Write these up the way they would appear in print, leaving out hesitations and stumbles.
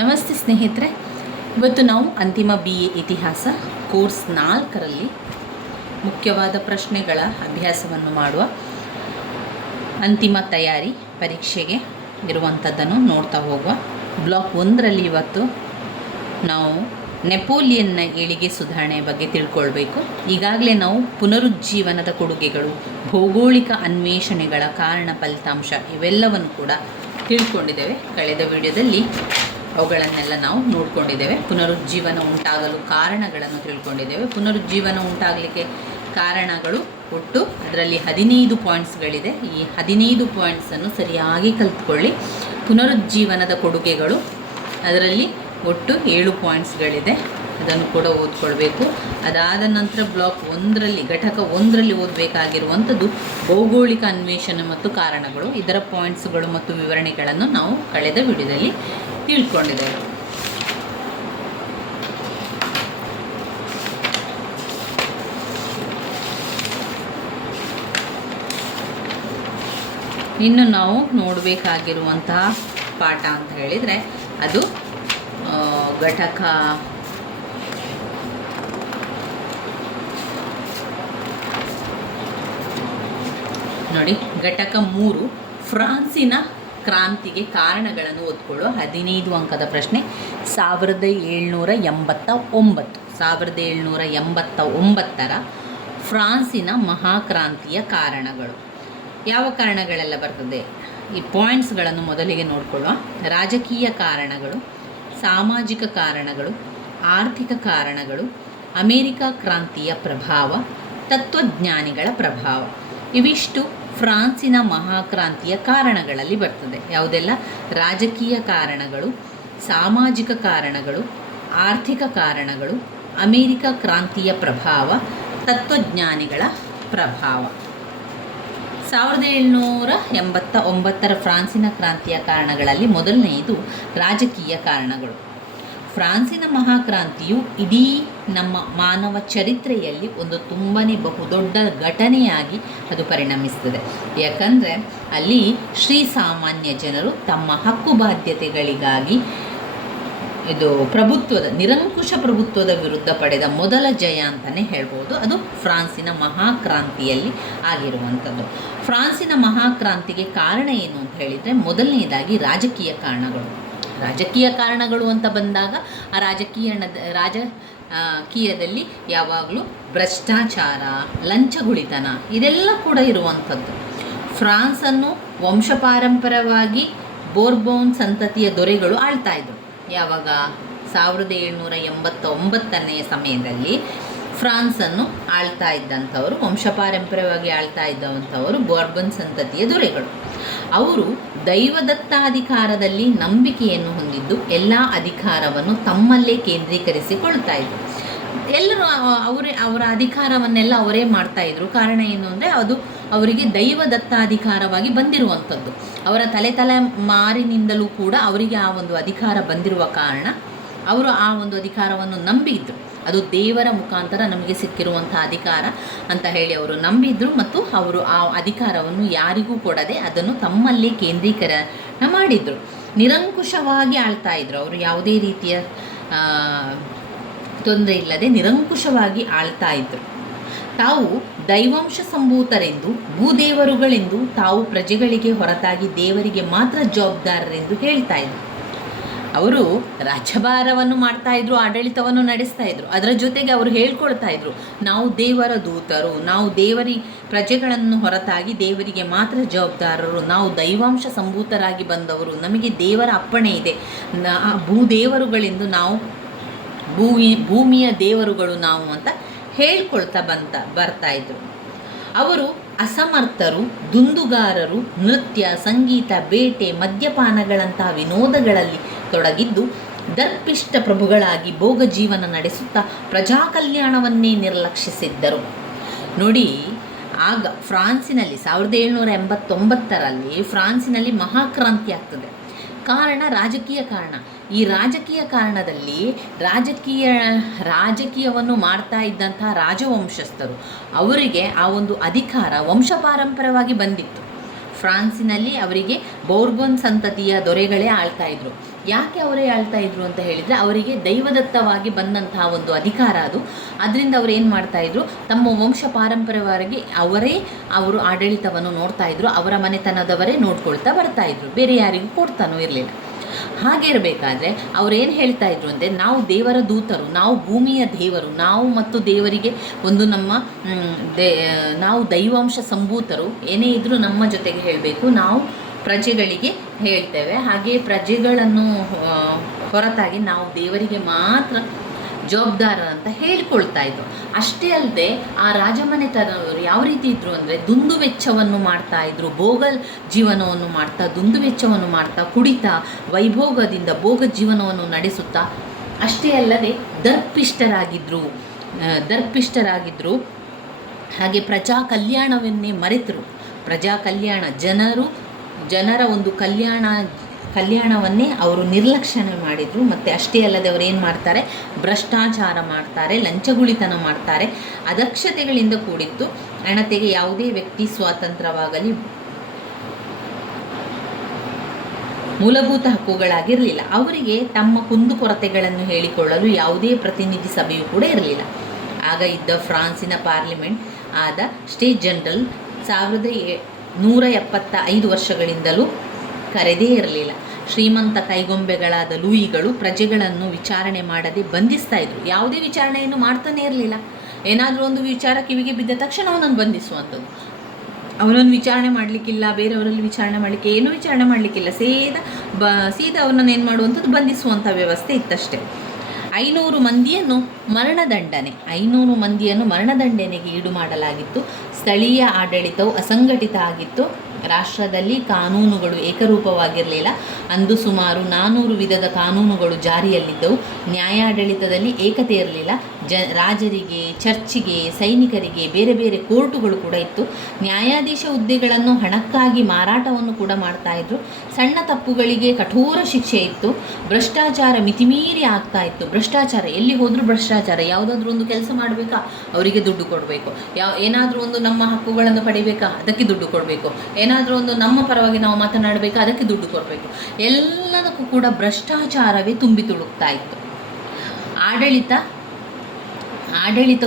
ನಮಸ್ತೆ ಸ್ನೇಹಿತರೆ, ಇವತ್ತು ನಾವು ಅಂತಿಮ BA ಇತಿಹಾಸ ಕೋರ್ಸ್ 4ರಲ್ಲಿ ಮುಖ್ಯವಾದ ಪ್ರಶ್ನೆಗಳ ಅಭ್ಯಾಸವನ್ನು ಮಾಡುವ ಅಂತಿಮ ತಯಾರಿ ಪರೀಕ್ಷೆಗೆ ಇರುವಂಥದ್ದನ್ನು ನೋಡ್ತಾ ಹೋಗುವ. ಬ್ಲಾಕ್ 1ರಲ್ಲಿ ಇವತ್ತು ನಾವು ನೆಪೋಲಿಯನ್ನ ಏಳಿಗೆ ಸುಧಾರಣೆ ಬಗ್ಗೆ ತಿಳ್ಕೊಳ್ಬೇಕು. ಈಗಾಗಲೇ ನಾವು ಪುನರುಜ್ಜೀವನದ ಕೊಡುಗೆಗಳು, ಭೌಗೋಳಿಕ ಅನ್ವೇಷಣೆಗಳ ಕಾರಣ ಫಲಿತಾಂಶ ಇವೆಲ್ಲವನ್ನು ಕೂಡ ತಿಳ್ಕೊಂಡಿದ್ದೇವೆ. ಕಳೆದ ವಿಡಿಯೋದಲ್ಲಿ ಅವುಗಳನ್ನೆಲ್ಲ ನಾವು ನೋಡ್ಕೊಂಡಿದ್ದೇವೆ. ಪುನರುಜ್ಜೀವನ ಉಂಟಾಗಲು ಕಾರಣಗಳನ್ನು ತಿಳ್ಕೊಂಡಿದ್ದೇವೆ. ಪುನರುಜ್ಜೀವನ ಉಂಟಾಗಲಿಕ್ಕೆ ಕಾರಣಗಳು ಒಟ್ಟು ಅದರಲ್ಲಿ 15 ಪಾಯಿಂಟ್ಸ್ಗಳಿದೆ. ಈ 15 ಪಾಯಿಂಟ್ಸನ್ನು ಸರಿಯಾಗಿ ಕಲಿತ್ಕೊಳ್ಳಿ. ಪುನರುಜ್ಜೀವನದ ಕೊಡುಗೆಗಳು ಅದರಲ್ಲಿ ಒಟ್ಟು 7 ಪಾಯಿಂಟ್ಸ್ಗಳಿದೆ, ಅದನ್ನು ಕೂಡ ಓದ್ಕೊಳ್ಬೇಕು. ಅದಾದ ನಂತರ ಬ್ಲಾಕ್ 1ರಲ್ಲಿ ಘಟಕ 1ರಲ್ಲಿ ಓದಬೇಕಾಗಿರುವಂಥದ್ದು ಭೌಗೋಳಿಕ ಅನ್ವೇಷಣೆ ಮತ್ತು ಕಾರಣಗಳು. ಇದರ ಪಾಯಿಂಟ್ಸ್ಗಳು ಮತ್ತು ವಿವರಣೆಗಳನ್ನು ನಾವು ಕಳೆದ ವಿಡಿಯೋದಲ್ಲಿ ತಿಳ್ಕೊಂಡಿದ್ದೇವೆ. ಇನ್ನು ನಾವು ನೋಡಬೇಕಾಗಿರುವಂತಹ ಪಾಠ ಅಂತ ಹೇಳಿದರೆ ಅದು ಘಟಕ ನೋಡಿ, ಘಟಕ 3 ಫ್ರಾನ್ಸಿನ ಕ್ರಾಂತಿಗೆ ಕಾರಣಗಳನ್ನು ಓದ್ಕೊಳ್ಳೋ 15 ಅಂಕದ ಪ್ರಶ್ನೆ. 1789ರ ಫ್ರಾನ್ಸಿನ ಮಹಾಕ್ರಾಂತಿಯ ಕಾರಣಗಳು. ಯಾವ ಕಾರಣಗಳೆಲ್ಲ ಬರ್ತದೆ, ಈ ಪಾಯಿಂಟ್ಸ್ಗಳನ್ನು ಮೊದಲಿಗೆ ನೋಡ್ಕೊಳ್ಳುವ. ರಾಜಕೀಯ ಕಾರಣಗಳು, ಸಾಮಾಜಿಕ ಕಾರಣಗಳು, ಆರ್ಥಿಕ ಕಾರಣಗಳು, ಅಮೇರಿಕ ಕ್ರಾಂತಿಯ ಪ್ರಭಾವ, ತತ್ವಜ್ಞಾನಿಗಳ ಪ್ರಭಾವ. ಇವಿಷ್ಟು ಫ್ರಾನ್ಸಿನ ಮಹಾಕ್ರಾಂತಿಯ ಕಾರಣಗಳಲ್ಲಿ ಬರ್ತದೆ. ಯಾವುದೆಲ್ಲ? ರಾಜಕೀಯ ಕಾರಣಗಳು, ಸಾಮಾಜಿಕ ಕಾರಣಗಳು, ಆರ್ಥಿಕ ಕಾರಣಗಳು, ಅಮೇರಿಕ ಕ್ರಾಂತಿಯ ಪ್ರಭಾವ, ತತ್ವಜ್ಞಾನಿಗಳ ಪ್ರಭಾವ. 1789ರ ಫ್ರಾನ್ಸಿನ ಕ್ರಾಂತಿಯ ಕಾರಣಗಳಲ್ಲಿ ಮೊದಲನೆಯದು ರಾಜಕೀಯ ಕಾರಣಗಳು. ಫ್ರಾನ್ಸಿನ ಮಹಾಕ್ರಾಂತಿಯು ಇಡೀ ನಮ್ಮ ಮಾನವ ಚರಿತ್ರೆಯಲ್ಲಿ ಒಂದು ಬಹುದೊಡ್ಡ ಘಟನೆಯಾಗಿ ಅದು ಪರಿಣಮಿಸ್ತದೆ. ಯಾಕಂದರೆ ಅಲ್ಲಿ ಶ್ರೀಸಾಮಾನ್ಯ ಜನರು ತಮ್ಮ ಹಕ್ಕು ಬಾಧ್ಯತೆಗಳಿಗಾಗಿ ನಿರಂಕುಶ ಪ್ರಭುತ್ವದ ವಿರುದ್ಧ ಪಡೆದ ಮೊದಲ ಜಯ ಅಂತಲೇ ಹೇಳ್ಬೋದು. ಅದು ಫ್ರಾನ್ಸಿನ ಮಹಾಕ್ರಾಂತಿಯಲ್ಲಿ ಆಗಿರುವಂಥದ್ದು. ಫ್ರಾನ್ಸಿನ ಮಹಾಕ್ರಾಂತಿಗೆ ಕಾರಣ ಏನು ಅಂತ ಹೇಳಿದರೆ, ಮೊದಲನೆಯದಾಗಿ ರಾಜಕೀಯ ಕಾರಣಗಳು ಅಂತ ಬಂದಾಗ ಆ ರಾಜಕೀಯದಲ್ಲಿ ಯಾವಾಗಲೂ ಭ್ರಷ್ಟಾಚಾರ, ಲಂಚಗುಳಿತನ ಇದೆಲ್ಲ ಕೂಡ ಇರುವಂಥದ್ದು. ಫ್ರಾನ್ಸನ್ನು ವಂಶಪಾರಂಪರ್ಯವಾಗಿ ಬೋರ್ಬೋನ್ ಸಂತತಿಯ ದೊರೆಗಳು ಆಳ್ತಾ ಇದ್ದರು. ಯಾವಾಗ? 1789ನೇ ಸಮಯದಲ್ಲಿ ಫ್ರಾನ್ಸನ್ನು ಆಳ್ತಾ ಇದ್ದಂಥವರು, ವಂಶಪಾರಂಪರ್ಯವಾಗಿ ಆಳ್ತಾ ಇದ್ದಂಥವರು ಬೋರ್ಬನ್ ಸಂತತಿಯ ದೊರೆಗಳು. ಅವರು ದೈವದತ್ತಾಧಿಕಾರದಲ್ಲಿ ನಂಬಿಕೆಯನ್ನು ಹೊಂದಿದ್ದು ಎಲ್ಲ ಅಧಿಕಾರವನ್ನು ತಮ್ಮಲ್ಲೇ ಕೇಂದ್ರೀಕರಿಸಿಕೊಳ್ತಾ ಇದ್ದರು. ಎಲ್ಲರೂ ಅವರ ಅಧಿಕಾರವನ್ನೆಲ್ಲ ಅವರೇ ಮಾಡ್ತಾಯಿದ್ರು. ಕಾರಣ ಏನು ಅಂದರೆ ಅದು ಅವರಿಗೆ ದೈವದತ್ತಾಧಿಕಾರವಾಗಿ ಬಂದಿರುವಂಥದ್ದು. ಅವರ ತಲೆಮಾರಿನಿಂದಲೂ ಕೂಡ ಅವರಿಗೆ ಆ ಒಂದು ಅಧಿಕಾರ ಬಂದಿರುವ ಕಾರಣ ಅವರು ಆ ಒಂದು ಅಧಿಕಾರವನ್ನು ನಂಬಿದ್ರು. ಅದು ದೇವರ ಮುಖಾಂತರ ನಮಗೆ ಸಿಕ್ಕಿರುವಂಥ ಅಧಿಕಾರ ಅಂತ ಹೇಳಿ ಅವರು ನಂಬಿದ್ರು. ಮತ್ತು ಅವರು ಆ ಅಧಿಕಾರವನ್ನು ಯಾರಿಗೂ ಕೊಡದೆ ಅದನ್ನು ತಮ್ಮಲ್ಲೇ ಕೇಂದ್ರೀಕರಣ ಮಾಡಿದರು. ನಿರಂಕುಶವಾಗಿ ಆಳ್ತಾ ಇದ್ರು. ಅವರು ಯಾವುದೇ ರೀತಿಯ ತೊಂದರೆ ಇಲ್ಲದೆ ನಿರಂಕುಶವಾಗಿ ಆಳ್ತಾ ಇದ್ರು. ತಾವು ದೈವಾಂಶ ಸಂಭೂತರೆಂದು, ಭೂದೇವರುಗಳೆಂದು ತಾವು ಪ್ರಜೆಗಳಿಗೆ ಹೊರತಾಗಿ ದೇವರಿಗೆ ಮಾತ್ರ ಜವಾಬ್ದಾರರೆಂದು ಹೇಳ್ತಾ ಇದ್ರು. ಅವರು ರಾಜ್ಯಭಾರವನ್ನು ಮಾಡ್ತಾ ಇದ್ರು, ಆಡಳಿತವನ್ನು ನಡೆಸ್ತಾ ಇದ್ರು. ಅದರ ಜೊತೆಗೆ ಅವರು ಹೇಳ್ಕೊಳ್ತಾ ಇದ್ರು, ನಾವು ದೇವರ ದೂತರು, ನಾವು ಪ್ರಜೆಗಳನ್ನು ಹೊರತಾಗಿ ದೇವರಿಗೆ ಮಾತ್ರ ಜವಾಬ್ದಾರರು, ನಾವು ದೈವಾಂಶ ಸಂಭೂತರಾಗಿ ಬಂದವರು, ನಮಗೆ ದೇವರ ಅಪ್ಪಣೆ ಇದೆ, ಭೂದೇವರುಗಳೆಂದು ನಾವು ಭೂಮಿಯ ದೇವರುಗಳು ನಾವು ಅಂತ ಹೇಳ್ಕೊಳ್ತಾ ಬರ್ತಾ ಇದ್ರು. ಅವರು ಅಸಮರ್ಥರು, ದುಂದುಗಾರರು, ನೃತ್ಯ, ಸಂಗೀತ, ಬೇಟೆ, ಮದ್ಯಪಾನಗಳಂತಹ ವಿನೋದಗಳಲ್ಲಿ ತೊಡಗಿದ್ದು ದರ್ಪಿಷ್ಟ ಪ್ರಭುಗಳಾಗಿ ಭೋಗ ಜೀವನ ನಡೆಸುತ್ತಾ ಪ್ರಜಾ ಕಲ್ಯಾಣವನ್ನೇ ನಿರ್ಲಕ್ಷಿಸಿದ್ದರು. ನೋಡಿ, ಆಗ ಫ್ರಾನ್ಸಿನಲ್ಲಿ 1789ರಲ್ಲಿ ಫ್ರಾನ್ಸಿನಲ್ಲಿ ಮಹಾಕ್ರಾಂತಿ ಆಗ್ತದೆ. ಕಾರಣ ರಾಜಕೀಯ ಕಾರಣ. ಈ ರಾಜಕೀಯ ಕಾರಣದಲ್ಲಿ ರಾಜಕೀಯವನ್ನು ಮಾಡ್ತಾ ಇದ್ದಂತಹ ರಾಜವಂಶಸ್ಥರು, ಅವರಿಗೆ ಆ ಒಂದು ಅಧಿಕಾರ ವಂಶಪಾರಂಪರ್ಯವಾಗಿ ಬಂದಿತ್ತು. ಫ್ರಾನ್ಸಿನಲ್ಲಿ ಅವರಿಗೆ ಬೌರ್ಬನ್ ಸಂತತಿಯ ದೊರೆಗಳೇ ಆಳ್ತಾ ಇದ್ರು. ಯಾಕೆ ಅವರೇ ಆಳ್ತಾ ಇದ್ರು ಅಂತ ಹೇಳಿದರೆ, ಅವರಿಗೆ ದೈವದತ್ತವಾಗಿ ಬಂದಂತಹ ಒಂದು ಅಧಿಕಾರ ಅದು. ಅದರಿಂದ ಅವರು ಏನು ಮಾಡ್ತಾಯಿದ್ರು, ತಮ್ಮ ವಂಶ ಪಾರಂಪರ್ಯವಾಗಿ ಅವರು ಆಡಳಿತವನ್ನು ನೋಡ್ತಾ ಇದ್ರು. ಅವರ ಮನೆತನದವರೇ ನೋಡ್ಕೊಳ್ತಾ ಬರ್ತಾಯಿದ್ರು, ಬೇರೆ ಯಾರಿಗೂ ಕೊಡ್ತಾನೂ ಇರಲಿಲ್ಲ. ಹಾಗಿರಬೇಕಾದ್ರೆ ಅವರೇನು ಹೇಳ್ತಾ ಇದ್ರು ಅಂದರೆ, ನಾವು ದೇವರ ದೂತರು, ನಾವು ಭೂಮಿಯ ದೇವರು, ನಾವು ಮತ್ತು ದೇವರಿಗೆ ಒಂದು ನಾವು ದೈವಾಂಶ ಸಂಭೂತರು, ಏನೇ ಇದ್ದರೂ ನಮ್ಮ ಜೊತೆಗೆ ಹೇಳಬೇಕು, ನಾವು ಪ್ರಜೆಗಳಿಗೆ ಹೇಳ್ತೇವೆ, ಹಾಗೆ ಪ್ರಜೆಗಳನ್ನು ಹೊರತಾಗಿ ನಾವು ದೇವರಿಗೆ ಮಾತ್ರ ಜವಾಬ್ದಾರ ಅಂತ ಹೇಳಿಕೊಳ್ತಾ ಇದ್ರು. ಅಷ್ಟೇ ಅಲ್ಲದೆ ಆ ರಾಜಮನೆತನವರು ಯಾವ ರೀತಿ ಇದ್ರು ಅಂದರೆ, ದುಂದುವೆಚ್ಚವನ್ನು ಮಾಡ್ತಾ ಇದ್ರು, ಭೋಗ ಜೀವನವನ್ನು ಮಾಡ್ತಾ, ದುಂದುವೆಚ್ಚವನ್ನು ಮಾಡ್ತಾ, ಕುಡಿತಾ, ವೈಭೋಗದಿಂದ ಭೋಗ ಜೀವನವನ್ನು ನಡೆಸುತ್ತಾ, ಅಷ್ಟೇ ಅಲ್ಲದೆ ದರ್ಪಿಷ್ಟರಾಗಿದ್ದರು. ಹಾಗೆ ಪ್ರಜಾ ಕಲ್ಯಾಣವನ್ನೇ ಮರೆತರು. ಪ್ರಜಾ ಕಲ್ಯಾಣ, ಜನರ ಒಂದು ಕಲ್ಯಾಣವನ್ನೇ ಅವರು ನಿರ್ಲಕ್ಷ್ಯನೆ ಮಾಡಿದರು. ಮತ್ತು ಅಷ್ಟೇ ಅಲ್ಲದೆ ಅವರು ಏನು ಮಾಡ್ತಾರೆ, ಭ್ರಷ್ಟಾಚಾರ ಮಾಡ್ತಾರೆ, ಲಂಚಗುಳಿತನ ಮಾಡ್ತಾರೆ. ಅದಕ್ಷತೆಗಳಿಂದ ಕೂಡಿತ್ತು. ಅಣತೆಗೆ ಯಾವುದೇ ವ್ಯಕ್ತಿ ಸ್ವಾತಂತ್ರ್ಯವಾಗಲಿ ಮೂಲಭೂತ ಹಕ್ಕುಗಳಾಗಿರಲಿಲ್ಲ. ಅವರಿಗೆ ತಮ್ಮ ಕುಂದುಕೊರತೆಗಳನ್ನು ಹೇಳಿಕೊಳ್ಳಲು ಯಾವುದೇ ಪ್ರತಿನಿಧಿ ಸಭೆಯೂ ಕೂಡ ಇರಲಿಲ್ಲ. ಆಗ ಇದ್ದ ಫ್ರಾನ್ಸಿನ ಪಾರ್ಲಿಮೆಂಟ್ ಆದ ಸ್ಟೇಟ್ ಜನರಲ್ 1175 ವರ್ಷಗಳಿಂದಲೂ ಕರೆದೇ ಇರಲಿಲ್ಲ. ಶ್ರೀಮಂತ ಕೈಗೊಂಬೆಗಳಾದ ಲೂಯಿಗಳು ಪ್ರಜೆಗಳನ್ನು ವಿಚಾರಣೆ ಮಾಡದೆ ಬಂಧಿಸ್ತಾ ಇದ್ರು. ಯಾವುದೇ ವಿಚಾರಣೆಯನ್ನು ಮಾಡ್ತಾನೆ ಇರಲಿಲ್ಲ. ಏನಾದರೂ ಒಂದು ವಿಚಾರ ಕಿವಿಗೆ ಬಿದ್ದ ತಕ್ಷಣ ಅವನನ್ನು ಬಂಧಿಸುವಂಥದ್ದು. ಅವನನ್ನು ವಿಚಾರಣೆ ಮಾಡಲಿಕ್ಕಿಲ್ಲ, ಬೇರೆಯವರಲ್ಲಿ ವಿಚಾರಣೆ ಮಾಡಲಿಕ್ಕೆ, ಏನೂ ವಿಚಾರಣೆ ಮಾಡಲಿಕ್ಕಿಲ್ಲ, ಸೀದಾ ಅವನನ್ನು ಏನು ಮಾಡುವಂಥದ್ದು, ಬಂಧಿಸುವಂಥ ವ್ಯವಸ್ಥೆ ಇತ್ತಷ್ಟೇ. 500 ಮಂದಿಯನ್ನು ಮರಣದಂಡನೆಗೆ ಈಡು ಮಾಡಲಾಗಿತ್ತು. ಸ್ಥಳೀಯ ಆಡಳಿತವು ಅಸಂಘಟಿತ ಆಗಿತ್ತು. ರಾಷ್ಟ್ರದಲ್ಲಿ ಕಾನೂನುಗಳು ಏಕರೂಪವಾಗಿರಲಿಲ್ಲ. ಅಂದು ಸುಮಾರು 400 ವಿಧದ ಕಾನೂನುಗಳು ಜಾರಿಯಲ್ಲಿದ್ದವು. ನ್ಯಾಯಾಡಳಿತದಲ್ಲಿ ಏಕತೆ ಇರಲಿಲ್ಲ. ರಾಜರಿಗೆ, ಚರ್ಚಿಗೆ, ಸೈನಿಕರಿಗೆ ಬೇರೆ ಬೇರೆ ಕೋರ್ಟುಗಳು ಕೂಡ ಇತ್ತು. ನ್ಯಾಯಾಧೀಶ ಹುದ್ದೆಗಳನ್ನು ಹಣಕ್ಕಾಗಿ ಮಾರಾಟವನ್ನು ಕೂಡ ಮಾಡ್ತಾಯಿದ್ರು. ಸಣ್ಣ ತಪ್ಪುಗಳಿಗೆ ಕಠೋರ ಶಿಕ್ಷೆ ಇತ್ತು. ಭ್ರಷ್ಟಾಚಾರ ಮಿತಿಮೀರಿ ಆಗ್ತಾ ಇತ್ತು. ಭ್ರಷ್ಟಾಚಾರ ಎಲ್ಲಿ ಹೋದರೂ ಭ್ರಷ್ಟಾಚಾರ. ಯಾವುದಾದ್ರೂ ಒಂದು ಕೆಲಸ ಮಾಡಬೇಕಾ, ಅವರಿಗೆ ದುಡ್ಡು ಕೊಡಬೇಕು. ಏನಾದರೂ ಒಂದು ನಮ್ಮ ಹಕ್ಕುಗಳನ್ನು ಪಡಿಬೇಕಾ, ಅದಕ್ಕೆ ದುಡ್ಡು ಕೊಡಬೇಕು. ಏನಾದರೂ ಒಂದು ನಮ್ಮ ಪರವಾಗಿ ನಾವು ಮಾತನಾಡಬೇಕಾ, ಅದಕ್ಕೆ ದುಡ್ಡು ಕೊಡಬೇಕು. ಎಲ್ಲದಕ್ಕೂ ಕೂಡ ಭ್ರಷ್ಟಾಚಾರವೇ ತುಂಬಿ ತುಳುಕ್ತಾ ಇತ್ತು. ಆಡಳಿತ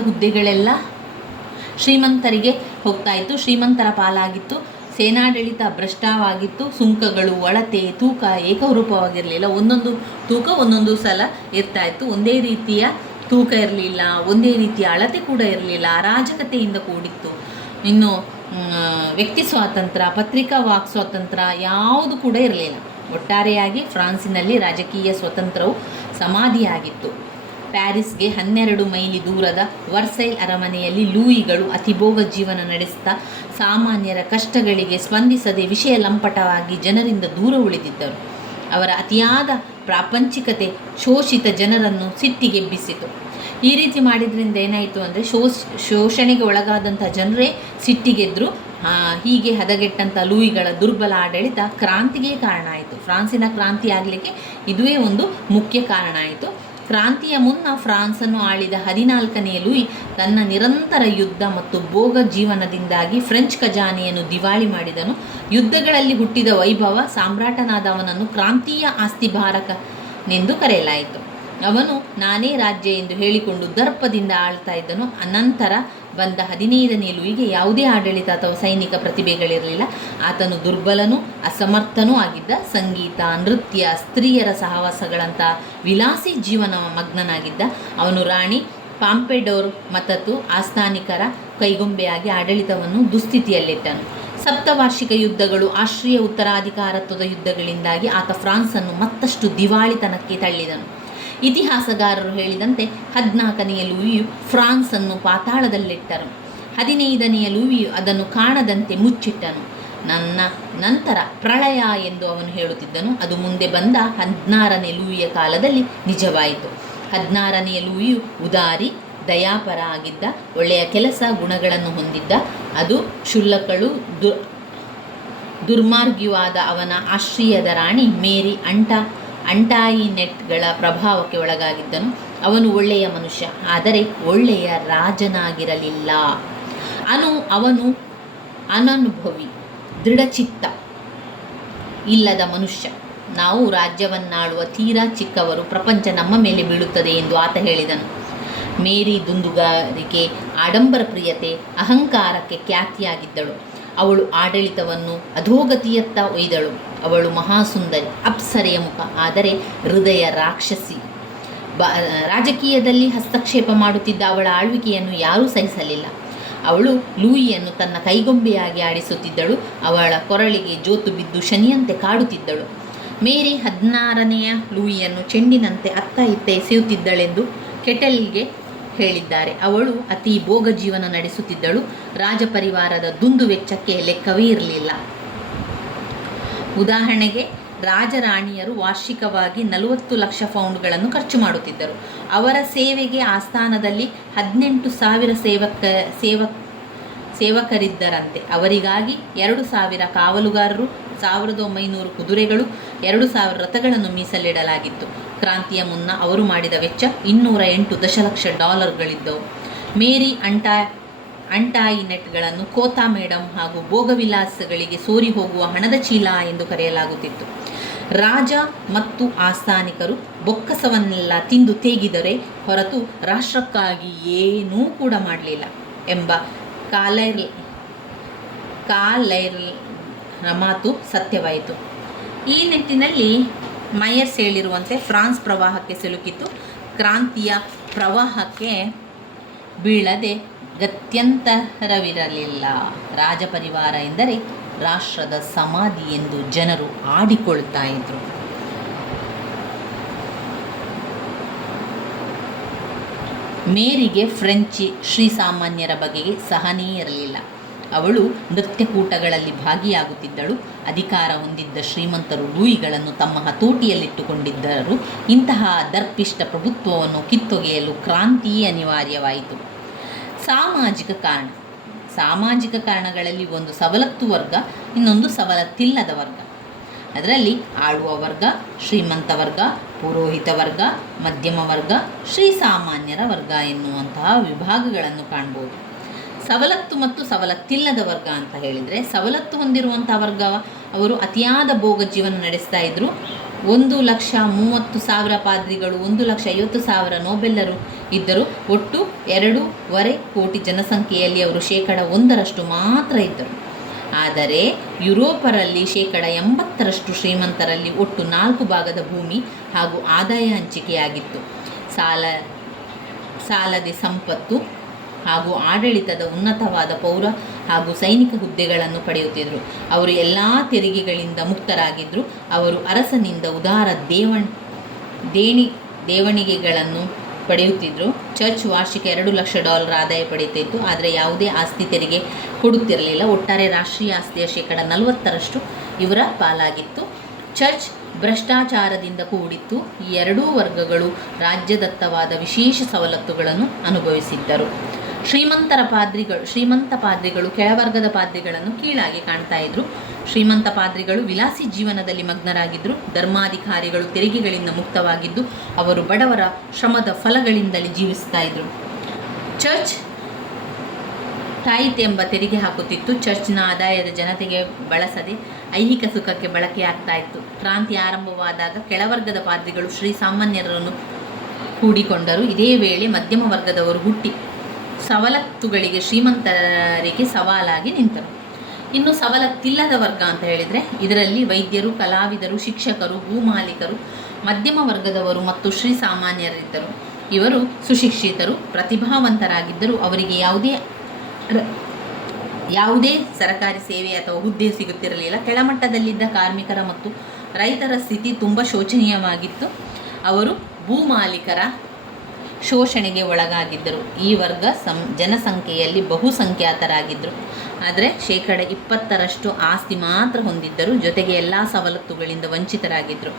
ಹುದ್ದೆಗಳೆಲ್ಲ ಶ್ರೀಮಂತರಿಗೆ ಹೋಗ್ತಾ ಇತ್ತು, ಶ್ರೀಮಂತರ ಪಾಲಾಗಿತ್ತು. ಸೇನಾಡಳಿತ ಭ್ರಷ್ಟವಾಗಿತ್ತು. ಸುಂಕಗಳು, ಅಳತೆ, ತೂಕ ಏಕರೂಪವಾಗಿರಲಿಲ್ಲ. ಒಂದೊಂದು ತೂಕ ಒಂದೊಂದು ಸಲ ಇರ್ತಾ ಇತ್ತು. ಒಂದೇ ರೀತಿಯ ತೂಕ ಇರಲಿಲ್ಲ, ಒಂದೇ ರೀತಿಯ ಅಳತೆ ಕೂಡ ಇರಲಿಲ್ಲ. ಅರಾಜಕತೆಯಿಂದ ಕೂಡಿತ್ತು. ಇನ್ನು ವ್ಯಕ್ತಿ ಸ್ವಾತಂತ್ರ್ಯ, ಪತ್ರಿಕಾ ವಾಕ್ ಸ್ವಾತಂತ್ರ್ಯ ಯಾವುದು ಕೂಡ ಇರಲಿಲ್ಲ. ಒಟ್ಟಾರೆಯಾಗಿ ಫ್ರಾನ್ಸಿನಲ್ಲಿ ರಾಜಕೀಯ ಸ್ವಾತಂತ್ರ್ಯವು ಸಮಾಧಿಯಾಗಿತ್ತು. ಪ್ಯಾರಿಸ್ಗೆ 12 ಮೈಲಿ ದೂರದ ವರ್ಸೈಲ್ ಅರಮನೆಯಲ್ಲಿ ಲೂಯಿಗಳು ಅತಿಭೋಗ ಜೀವನ ನಡೆಸುತ್ತಾ ಸಾಮಾನ್ಯರ ಕಷ್ಟಗಳಿಗೆ ಸ್ಪಂದಿಸದೆ ವಿಷಯ ಲಂಪಟವಾಗಿ ಜನರಿಂದ ದೂರ ಉಳಿದಿದ್ದರು. ಅವರ ಅತಿಯಾದ ಪ್ರಾಪಂಚಿಕತೆ ಶೋಷಿತ ಜನರನ್ನು ಸಿಟ್ಟಿಗೆಬ್ಬಿಸಿತು. ಈ ರೀತಿ ಮಾಡಿದ್ರಿಂದ ಏನಾಯಿತು ಅಂದರೆ, ಶೋಷಣೆಗೆ ಒಳಗಾದಂಥ ಜನರೇ ಸಿಟ್ಟಿಗೆದ್ದರು. ಹೀಗೆ ಹದಗೆಟ್ಟಂಥ ಲೂಯಿಗಳ ದುರ್ಬಲ ಆಡಳಿತ ಕ್ರಾಂತಿಗೆ ಕಾರಣ ಆಯಿತು. ಫ್ರಾನ್ಸಿನ ಕ್ರಾಂತಿ ಆಗಲಿಕ್ಕೆ ಇದುವೇ ಒಂದು ಮುಖ್ಯ ಕಾರಣ ಆಯಿತು. ಕ್ರಾಂತಿಯ ಮುನ್ನ ಫ್ರಾನ್ಸನ್ನು ಆಳಿದ 14ನೇ ಲೂಯಿ ತನ್ನ ನಿರಂತರ ಯುದ್ಧ ಮತ್ತು ಭೋಗ ಜೀವನದಿಂದಾಗಿ ಫ್ರೆಂಚ್ ಖಜಾನೆಯನ್ನು ದಿವಾಳಿ ಮಾಡಿದನು. ಯುದ್ಧಗಳಲ್ಲಿ ಹುಟ್ಟಿದ ವೈಭವ ಸಾಮ್ರಾಟನಾದ ಅವನನ್ನು ಕ್ರಾಂತಿಯ ಆಸ್ತಿಭಾರಕನೆಂದು ಕರೆಯಲಾಯಿತು. ಅವನು ನಾನೇ ರಾಜ್ಯ ಎಂದು ಹೇಳಿಕೊಂಡು ದರ್ಪದಿಂದ ಆಳ್ತಾ ಇದ್ದನು. ಅನಂತರ ಬಂದ 15ನೇ ಲೂಯಿಗೆ ಯಾವುದೇ ಆಡಳಿತ ಅಥವಾ ಸೈನಿಕ ಪ್ರತಿಭೆಗಳಿರಲಿಲ್ಲ. ಆತನು ದುರ್ಬಲನೂ ಅಸಮರ್ಥನೂ ಆಗಿದ್ದ. ಸಂಗೀತ, ನೃತ್ಯ, ಸ್ತ್ರೀಯರ ಸಹವಾಸಗಳಂಥ ವಿಲಾಸಿ ಜೀವನ ಮಗ್ನನಾಗಿದ್ದ. ಅವನು ರಾಣಿ ಪಾಂಪೆಡೋರ್ ಮತ್ತತು ಆಸ್ಥಾನಿಕರ ಕೈಗೊಂಬೆಯಾಗಿ ಆಡಳಿತವನ್ನು ದುಸ್ಥಿತಿಯಲ್ಲಿಟ್ಟನು. ಸಪ್ತವಾರ್ಷಿಕ ಯುದ್ಧಗಳು, ಆಸ್ಟ್ರಿಯ ಉತ್ತರಾಧಿಕಾರತ್ವದ ಯುದ್ಧಗಳಿಂದಾಗಿ ಆತ ಫ್ರಾನ್ಸನ್ನು ಮತ್ತಷ್ಟು ದಿವಾಳಿತನಕ್ಕೆ ತಳ್ಳಿದನು. ಇತಿಹಾಸಗಾರರು ಹೇಳಿದಂತೆ 14ನೇ ಲೂಯಿಯು ಫ್ರಾನ್ಸನ್ನು ಪಾತಾಳದಲ್ಲಿಟ್ಟರು. 15ನೇ ಲೂಯಿಯು ಅದನ್ನು ಕಾಣದಂತೆ ಮುಚ್ಚಿಟ್ಟನು. ನಂತರ ಪ್ರಳಯ ಎಂದು ಅವನು ಹೇಳುತ್ತಿದ್ದನು. ಅದು ಮುಂದೆ ಬಂದ 16ನೇ ಲೂಯಿಯ ಕಾಲದಲ್ಲಿ ನಿಜವಾಯಿತು. 16ನೇ ಲೂಯಿಯು ಉದಾರಿ, ದಯಾಪರ ಆಗಿದ್ದ. ಒಳ್ಳೆಯ ಕೆಲಸ ಗುಣಗಳನ್ನು ಹೊಂದಿದ್ದ. ಅದು ಕ್ಷುಲ್ಲಕಳು ದುರ್ಮಾರ್ಗಿಯೂ ಆದ ಅವನ ಆಸ್ಟ್ರಿಯದ ರಾಣಿ ಮೇರಿ ಅಂಟಾಯಿನೆಟ್ಗಳ ಪ್ರಭಾವಕ್ಕೆ ಒಳಗಾಗಿದ್ದನು. ಅವನು ಒಳ್ಳೆಯ ಮನುಷ್ಯ, ಆದರೆ ಒಳ್ಳೆಯ ರಾಜನಾಗಿರಲಿಲ್ಲ. ಅವನು ಅನನುಭವಿ, ದೃಢಚಿತ್ತ ಇಲ್ಲದ ಮನುಷ್ಯ. ನಾವು ರಾಜ್ಯವನ್ನಾಳುವ ತೀರಾ ಚಿಕ್ಕವರು, ಪ್ರಪಂಚ ನಮ್ಮ ಮೇಲೆ ಬೀಳುತ್ತದೆ ಎಂದು ಆತ ಹೇಳಿದನು. ಮೇರಿ ದುಂದುಗಾರಿಕೆ, ಆಡಂಬರ ಪ್ರಿಯತೆ, ಅಹಂಕಾರಕ್ಕೆ ಖ್ಯಾತಿಯಾಗಿದ್ದಳು. ಅವಳು ಆಡಳಿತವನ್ನು ಅಧೋಗತಿಯತ್ತ ಒಯ್ದಳು. ಅವಳು ಮಹಾಸುಂದರಿ, ಅಪ್ಸರೆಯ ಮುಖ, ಆದರೆ ಹೃದಯ ರಾಕ್ಷಸಿ. ರಾಜಕೀಯದಲ್ಲಿ ಹಸ್ತಕ್ಷೇಪ ಮಾಡುತ್ತಿದ್ದ ಅವಳ ಆಳ್ವಿಕೆಯನ್ನು ಯಾರೂ ಸಹಿಸಲಿಲ್ಲ. ಅವಳು ಲೂಯಿಯನ್ನು ತನ್ನ ಕೈಗೊಂಬೆಯಾಗಿ ಆಡಿಸುತ್ತಿದ್ದಳು. ಅವಳ ಕೊರಳಿಗೆ ಜೋತು ಬಿದ್ದು ಶನಿಯಂತೆ ಕಾಡುತ್ತಿದ್ದಳು. ಮೇರಿ 16ನೆಯ ಲೂಯಿಯನ್ನು ಚೆಂಡಿನಂತೆ ಅತ್ತ ಇತ್ತ ಎಸೆಯುತ್ತಿದ್ದಳೆಂದು ಕೆಟೆಲ್ಗೆ ಹೇಳಿದ್ದಾರೆ. ಅವಳು ಅತಿ ಭೋಗ ಜೀವನ ನಡೆಸುತ್ತಿದ್ದಳು. ರಾಜಪರಿವಾರದ ದುಂದು ವೆಚ್ಚಕ್ಕೆ ಲೆಕ್ಕವೇ ಇರಲಿಲ್ಲ. ಉದಾಹರಣೆಗೆ, ರಾಜರಾಣಿಯರು ವಾರ್ಷಿಕವಾಗಿ 40 ಲಕ್ಷ ಪೌಂಡ್ಗಳನ್ನು ಖರ್ಚು ಮಾಡುತ್ತಿದ್ದರು. ಅವರ ಸೇವೆಗೆ ಆಸ್ಥಾನದಲ್ಲಿ 18,000 ಸೇವಕರಿದ್ದರಂತೆ. ಅವರಿಗಾಗಿ 2,000 ಕಾವಲುಗಾರರು, 1,900 ಕುದುರೆಗಳು, 2,000 ರಥಗಳನ್ನು ಮೀಸಲಿಡಲಾಗಿತ್ತು. ಕ್ರಾಂತಿಯ ಮುನ್ನ ಅವರು ಮಾಡಿದ ವೆಚ್ಚ $208 ದಶಲಕ್ಷ ಗಳಿದ್ದವು. ಮೇರಿ ಅಂಟಾಯಿನೆಟ್ಗಳನ್ನು ಕೋತಾ ಮೇಡಮ್ ಹಾಗೂ ಭೋಗವಿಲಾಸಗಳಿಗೆ ಸೋರಿ ಹೋಗುವ ಹಣದ ಚೀಲ ಎಂದು ಕರೆಯಲಾಗುತ್ತಿತ್ತು. ರಾಜ ಮತ್ತು ಆಸ್ಥಾನಿಕರು ಬೊಕ್ಕಸವನ್ನೆಲ್ಲ ತಿಂದು ತೇಗಿದರೆ ಹೊರತು ರಾಷ್ಟ್ರಕ್ಕಾಗಿ ಏನೂ ಕೂಡ ಮಾಡಲಿಲ್ಲ ಎಂಬ ಕಾಲೈರ್ನ ಮಾತು ಸತ್ಯವಾಯಿತು. ಈ ನಿಟ್ಟಿನಲ್ಲಿ ಮೈಯರ್ಸ್ ಹೇಳಿರುವಂತೆ ಫ್ರಾನ್ಸ್ ಪ್ರವಾಹಕ್ಕೆ ಸಿಲುಕಿತು. ಕ್ರಾಂತಿಯ ಪ್ರವಾಹಕ್ಕೆ ಬೀಳದೆ ಗತ್ಯಂತರವಿರಲಿಲ್ಲ. ರಾಜಪರಿವಾರ ಎಂದರೆ ರಾಷ್ಟ್ರದ ಸಮಾಧಿ ಎಂದು ಜನರು ಆಡಿಕೊಳ್ತಾ ಇದ್ರು. ಮೇರಿಗೆ ಫ್ರೆಂಚಿ ಶ್ರೀಸಾಮಾನ್ಯರ ಬಗೆಗೆ ಸಹನೆ ಇರಲಿಲ್ಲ. ಅವಳು ನೃತ್ಯಕೂಟಗಳಲ್ಲಿ ಭಾಗಿಯಾಗುತ್ತಿದ್ದಳು. ಅಧಿಕಾರ ಹೊಂದಿದ್ದ ಶ್ರೀಮಂತರು ಲೂಯಿಗಳನ್ನು ತಮ್ಮ ಹತೋಟಿಯಲ್ಲಿಟ್ಟುಕೊಂಡಿದ್ದರು. ಇಂತಹ ದರ್ಪಿಷ್ಟ ಪ್ರಭುತ್ವವನ್ನು ಕಿತ್ತೊಗೆಯಲು ಕ್ರಾಂತಿ ಅನಿವಾರ್ಯವಾಯಿತು. ಸಾಮಾಜಿಕ ಕಾರಣಗಳಲ್ಲಿ ಒಂದು ಸವಲತ್ತು ವರ್ಗ, ಇನ್ನೊಂದು ಸವಲತ್ತಿಲ್ಲದ ವರ್ಗ. ಅದರಲ್ಲಿ ಆಳುವ ವರ್ಗ, ಶ್ರೀಮಂತ ವರ್ಗ, ಪುರೋಹಿತ ವರ್ಗ, ಮಧ್ಯಮ ವರ್ಗ, ಶ್ರೀಸಾಮಾನ್ಯರ ವರ್ಗ ಎನ್ನುವಂತಹ ವಿಭಾಗಗಳನ್ನು ಕಾಣ್ಬೋದು. ಸವಲತ್ತು ಮತ್ತು ಸವಲತ್ತಿಲ್ಲದ ವರ್ಗ ಅಂತ ಹೇಳಿದರೆ, ಸವಲತ್ತು ಹೊಂದಿರುವಂಥ ವರ್ಗ ಅವರು ಅತಿಯಾದ ಭೋಗ ಜೀವನ ನಡೆಸ್ತಾ ಇದ್ದರು. 1,30,000 ಪಾದ್ರಿಗಳು, 1,50,000 ನೋಬೆಲ್ಲರು ಇದ್ದರು. ಒಟ್ಟು 2.25 ಕೋಟಿ ಜನಸಂಖ್ಯೆಯಲ್ಲಿ ಅವರು 1% ಮಾತ್ರ ಇದ್ದರು. ಆದರೆ ಯುರೋಪರಲ್ಲಿ 80% ಶ್ರೀಮಂತರಲ್ಲಿ ಒಟ್ಟು 4 ಭಾಗದ ಭೂಮಿ ಹಾಗೂ ಆದಾಯ ಹಂಚಿಕೆಯಾಗಿತ್ತು. ಸಾಲದೆ ಸಂಪತ್ತು ಹಾಗೂ ಆಡಳಿತದ ಉನ್ನತವಾದ ಪೌರ ಹಾಗೂ ಸೈನಿಕ ಹುದ್ದೆಗಳನ್ನು ಪಡೆಯುತ್ತಿದ್ದರು. ಅವರು ಎಲ್ಲ ತೆರಿಗೆಗಳಿಂದ ಮುಕ್ತರಾಗಿದ್ದರು. ಅವರು ಅರಸನಿಂದ ಉದಾರ ದೇವಣಿಗೆಗಳನ್ನು ಪಡೆಯುತ್ತಿದ್ದರು. ಚರ್ಚ್ ವಾರ್ಷಿಕ $2 ಲಕ್ಷ ಆದಾಯ ಪಡೆಯುತ್ತಿತ್ತು. ಆದರೆ ಯಾವುದೇ ಆಸ್ತಿ ತೆರಿಗೆ ಕೊಡುತ್ತಿರಲಿಲ್ಲ. ಒಟ್ಟಾರೆ ರಾಷ್ಟ್ರೀಯ ಆಸ್ತಿಯ 40% ಇವರ ಪಾಲಾಗಿತ್ತು. ಚರ್ಚ್ ಭ್ರಷ್ಟಾಚಾರದಿಂದ ಕೂಡಿತ್ತು. ಈ ಎರಡೂ ವರ್ಗಗಳು ರಾಜ್ಯದತ್ತವಾದ ವಿಶೇಷ ಸವಲತ್ತುಗಳನ್ನು ಅನುಭವಿಸಿದ್ದರು. ಶ್ರೀಮಂತ ಪಾದ್ರಿಗಳು ಕೆಳವರ್ಗದ ಪಾದ್ರಿಗಳನ್ನು ಕೀಳಾಗಿ ಕಾಣ್ತಾ ಇದ್ರು. ಶ್ರೀಮಂತ ಪಾದ್ರಿಗಳು ವಿಲಾಸಿ ಜೀವನದಲ್ಲಿ ಮಗ್ನರಾಗಿದ್ದರು. ಧರ್ಮಾಧಿಕಾರಿಗಳು ತೆರಿಗೆಗಳಿಂದ ಮುಕ್ತವಾಗಿದ್ದು ಅವರು ಬಡವರ ಶ್ರಮದ ಫಲಗಳಿಂದಲೇ ಜೀವಿಸ್ತಾ ಇದ್ರು. ಚರ್ಚ್ ಟಾಯಿತ್ ಎಂಬ ತೆರಿಗೆ ಹಾಕುತ್ತಿತ್ತು. ಚರ್ಚ್ನ ಆದಾಯದ ಜನತೆಗೆ ಬಳಸದೆ ಐಹಿಕ ಸುಖಕ್ಕೆ ಬಳಕೆಯಾಗ್ತಾ ಇತ್ತು. ಕ್ರಾಂತಿ ಆರಂಭವಾದಾಗ ಕೆಳವರ್ಗದ ಪಾದ್ರಿಗಳು ಶ್ರೀಸಾಮಾನ್ಯರನ್ನು ಕೂಡಿಕೊಂಡರು. ಇದೇ ವೇಳೆ ಮಧ್ಯಮ ವರ್ಗದವರು ಹುಟ್ಟಿ ಸವಲತ್ತುಗಳಿಗೆ ಶ್ರೀಮಂತರಿಗೆ ಸವಾಲಾಗಿ ನಿಂತರು. ಇನ್ನು ಸವಲತ್ತಿಲ್ಲದ ವರ್ಗ ಅಂತ ಹೇಳಿದರೆ, ಇದರಲ್ಲಿ ವೈದ್ಯರು, ಕಲಾವಿದರು, ಶಿಕ್ಷಕರು, ಭೂಮಾಲೀಕರು, ಮಧ್ಯಮ ವರ್ಗದವರು ಮತ್ತು ಶ್ರೀಸಾಮಾನ್ಯರಿದ್ದರು. ಇವರು ಸುಶಿಕ್ಷಿತರು, ಪ್ರತಿಭಾವಂತರಾಗಿದ್ದರು. ಅವರಿಗೆ ಯಾವುದೇ ಸರಕಾರಿ ಸೇವೆ ಅಥವಾ ಹುದ್ದೆ ಸಿಗುತ್ತಿರಲಿಲ್ಲ. ಕೆಳಮಟ್ಟದಲ್ಲಿದ್ದ ಕಾರ್ಮಿಕರ ಮತ್ತು ರೈತರ ಸ್ಥಿತಿ ತುಂಬ ಶೋಚನೀಯವಾಗಿತ್ತು. ಅವರು ಭೂಮಾಲೀಕರ ಶೋಷಣೆಗೆ ಒಳಗಾಗಿದ್ದರು. ಈ ವರ್ಗ ಜನಸಂಖ್ಯೆಯಲ್ಲಿ ಬಹುಸಂಖ್ಯಾತರಾಗಿದ್ದರು. ಆದರೆ 20% ಆಸ್ತಿ ಮಾತ್ರ ಹೊಂದಿದ್ದರು. ಜೊತೆಗೆ ಎಲ್ಲ ಸವಲತ್ತುಗಳಿಂದ ವಂಚಿತರಾಗಿದ್ದರು.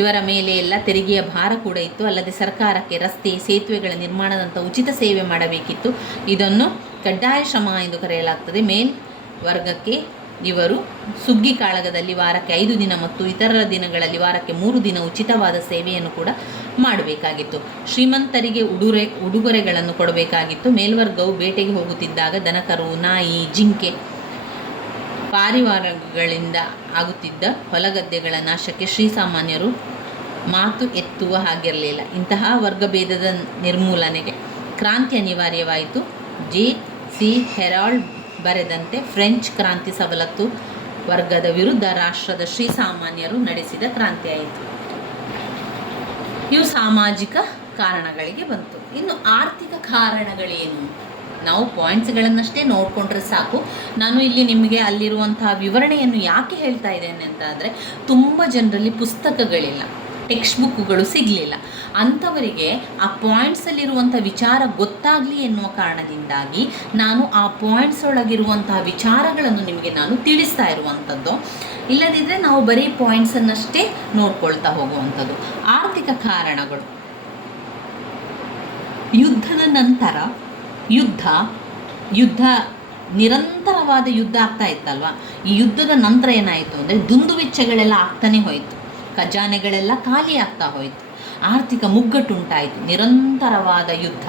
ಇವರ ಮೇಲೆ ಎಲ್ಲ ತೆರಿಗೆಯ ಭಾರ ಕೂಡ ಇತ್ತು. ಅಲ್ಲದೆ ಸರ್ಕಾರಕ್ಕೆ ರಸ್ತೆ, ಸೇತುವೆಗಳ ನಿರ್ಮಾಣದಂಥ ಉಚಿತ ಸೇವೆ ಮಾಡಬೇಕಿತ್ತು. ಇದನ್ನು ಕಡ್ಡಾಯ ಶ್ರಮ ಎಂದು ಕರೆಯಲಾಗ್ತದೆ. ಮೇಲ್ವರ್ಗಕ್ಕೆ ಇವರು ಸುಗ್ಗಿ ಕಾಳಗದಲ್ಲಿ ವಾರಕ್ಕೆ 5 ದಿನ ಮತ್ತು ಇತರ ದಿನಗಳಲ್ಲಿ ವಾರಕ್ಕೆ 3 ದಿನ ಉಚಿತವಾದ ಸೇವೆಯನ್ನು ಕೂಡ ಮಾಡಬೇಕಾಗಿತ್ತು. ಶ್ರೀಮಂತರಿಗೆ ಉಡುಗೊರೆಗಳನ್ನು ಕೊಡಬೇಕಾಗಿತ್ತು. ಮೇಲ್ವರ್ಗವು ಬೇಟೆಗೆ ಹೋಗುತ್ತಿದ್ದಾಗ ದನಕರು, ನಾಯಿ, ಜಿಂಕೆ ಪಾರಿವಾಳಗಳಿಂದ ಆಗುತ್ತಿದ್ದ ಹೊಲಗದ್ದೆಗಳ ನಾಶಕ್ಕೆ ಶ್ರೀಸಾಮಾನ್ಯರು ಮಾತು ಎತ್ತುವ ಹಾಗಿರಲಿಲ್ಲ. ಇಂತಹ ವರ್ಗಭೇದದ ನಿರ್ಮೂಲನೆಗೆ ಕ್ರಾಂತಿ ಅನಿವಾರ್ಯವಾಯಿತು. ಜೆ.ಸಿ. ಹೆರಾಲ್ಡ್ ಬರೆದಂತೆ ಫ್ರೆಂಚ್ ಕ್ರಾಂತಿ ಸವಲತ್ತು ವರ್ಗದ ವಿರುದ್ಧ ರಾಷ್ಟ್ರದ ಶ್ರೀಸಾಮಾನ್ಯರು ನಡೆಸಿದ ಕ್ರಾಂತಿಯಾಯಿತು. ಇವು ಸಾಮಾಜಿಕ ಕಾರಣಗಳಿಗೆ ಬಂತು. ಇನ್ನು ಆರ್ಥಿಕ ಕಾರಣಗಳೇನು? ನಾವು ಪಾಯಿಂಟ್ಸ್ಗಳನ್ನಷ್ಟೇ ನೋಡಿಕೊಂಡ್ರೆ ಸಾಕು. ನಾನು ಇಲ್ಲಿ ನಿಮಗೆ ಅಲ್ಲಿರುವಂತಹ ವಿವರಣೆಯನ್ನು ಯಾಕೆ ಹೇಳ್ತಾ ಇದ್ದೇನೆ ಅಂತ ತುಂಬ ಜನರಲ್ಲಿ ಪುಸ್ತಕಗಳಿಲ್ಲ, ಟೆಕ್ಸ್ಟ್ ಬುಕ್ಗಳು ಸಿಗಲಿಲ್ಲ. ಅಂಥವರಿಗೆ ಆ ಪಾಯಿಂಟ್ಸಲ್ಲಿರುವಂಥ ವಿಚಾರ ಗೊತ್ತಾಗಲಿ ಎನ್ನುವ ಕಾರಣದಿಂದಾಗಿ ನಾನು ಆ ಪಾಯಿಂಟ್ಸ್ ಒಳಗಿರುವಂತಹ ವಿಚಾರಗಳನ್ನು ನಿಮಗೆ ನಾನು ತಿಳಿಸ್ತಾ ಇರುವಂಥದ್ದು. ಇಲ್ಲದಿದ್ದರೆ ನಾವು ಬರೀ ಪಾಯಿಂಟ್ಸನ್ನಷ್ಟೇ ನೋಡ್ಕೊಳ್ತಾ ಹೋಗುವಂಥದ್ದು. ಆರ್ಥಿಕ ಕಾರಣಗಳು. ಯುದ್ಧದ ನಂತರ ಯುದ್ಧ ನಿರಂತರವಾದ ಯುದ್ಧ ಆಗ್ತಾ ಇತ್ತಲ್ವ. ಈ ಯುದ್ಧದ ನಂತರ ಏನಾಯಿತು ಅಂದರೆ ದುಂದುವೆಚ್ಚಗಳೆಲ್ಲ ಆಗ್ತಾನೆ ಹೋಯಿತು, ಖಜಾನೆಗಳೆಲ್ಲ ಖಾಲಿ ಆಗ್ತಾ ಹೋಯಿತು, ಆರ್ಥಿಕ ಮುಗ್ಗಟ್ಟುಂಟಾಯಿತು. ನಿರಂತರವಾದ ಯುದ್ಧ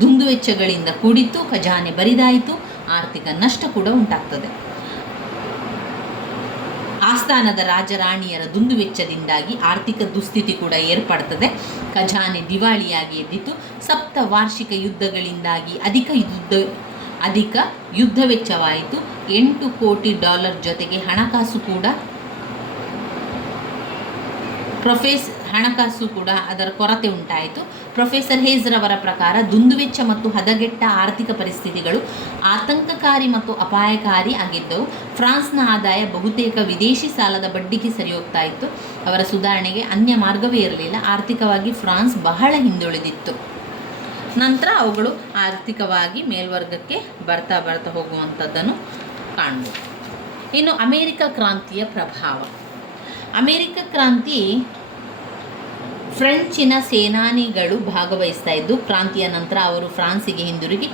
ದುಂದುವೆಚ್ಚಗಳಿಂದ ಕೂಡಿತ್ತು, ಖಜಾನೆ ಬರಿದಾಯಿತು, ಆರ್ಥಿಕ ನಷ್ಟ ಕೂಡ ಉಂಟಾಗ್ತದೆ. ಆಸ್ಥಾನದ ರಾಜರಾಣಿಯರ ದುಂದುವೆಚ್ಚದಿಂದಾಗಿ ಆರ್ಥಿಕ ದುಸ್ಥಿತಿ ಕೂಡ ಏರ್ಪಡ್ತದೆ. ಖಜಾನೆ ದಿವಾಳಿಯಾಗಿ ಎದ್ದಿತು. ಸಪ್ತ ವಾರ್ಷಿಕ ಯುದ್ಧಗಳಿಂದಾಗಿ ಅಧಿಕ ಯುದ್ಧ ವೆಚ್ಚವಾಯಿತು. $8 ಕೋಟಿ ಜೊತೆಗೆ ಹಣಕಾಸು ಕೂಡ ಅದರ ಕೊರತೆ ಉಂಟಾಯಿತು. ಪ್ರೊಫೆಸರ್ ಹೇಜ್ರವರ ಪ್ರಕಾರ ದುಂದುವೆಚ್ಚ ಮತ್ತು ಹದಗೆಟ್ಟ ಆರ್ಥಿಕ ಪರಿಸ್ಥಿತಿಗಳು ಆತಂಕಕಾರಿ ಮತ್ತು ಅಪಾಯಕಾರಿ ಆಗಿದ್ದವು. ಫ್ರಾನ್ಸ್ನ ಆದಾಯ ಬಹುತೇಕ ವಿದೇಶಿ ಸಾಲದ ಬಡ್ಡಿಗೆ ಸರಿ ಹೋಗ್ತಾ ಇತ್ತು. ಅವರ ಸುಧಾರಣೆಗೆ ಅನ್ಯ ಮಾರ್ಗವೇ ಇರಲಿಲ್ಲ. ಆರ್ಥಿಕವಾಗಿ ಫ್ರಾನ್ಸ್ ಬಹಳ ಹಿಂದುಳಿದಿತ್ತು. ನಂತರ ಅವುಗಳು ಆರ್ಥಿಕವಾಗಿ ಮೇಲ್ವರ್ಗಕ್ಕೆ ಬರ್ತಾ ಹೋಗುವಂಥದ್ದನ್ನು ಕಾಣ್ಬೋದು. ಇನ್ನು ಅಮೇರಿಕ ಕ್ರಾಂತಿಯ ಪ್ರಭಾವ. ಅಮೇರಿಕ ಕ್ರಾಂತಿ ಫ್ರೆಂಚಿನ ಸೇನಾನಿಗಳು ಭಾಗವಹಿಸ್ತಾ ಇದ್ದು, ಕ್ರಾಂತಿಯ ನಂತರ ಅವರು ಫ್ರಾನ್ಸಿಗೆ ಹಿಂದಿರುಗಿ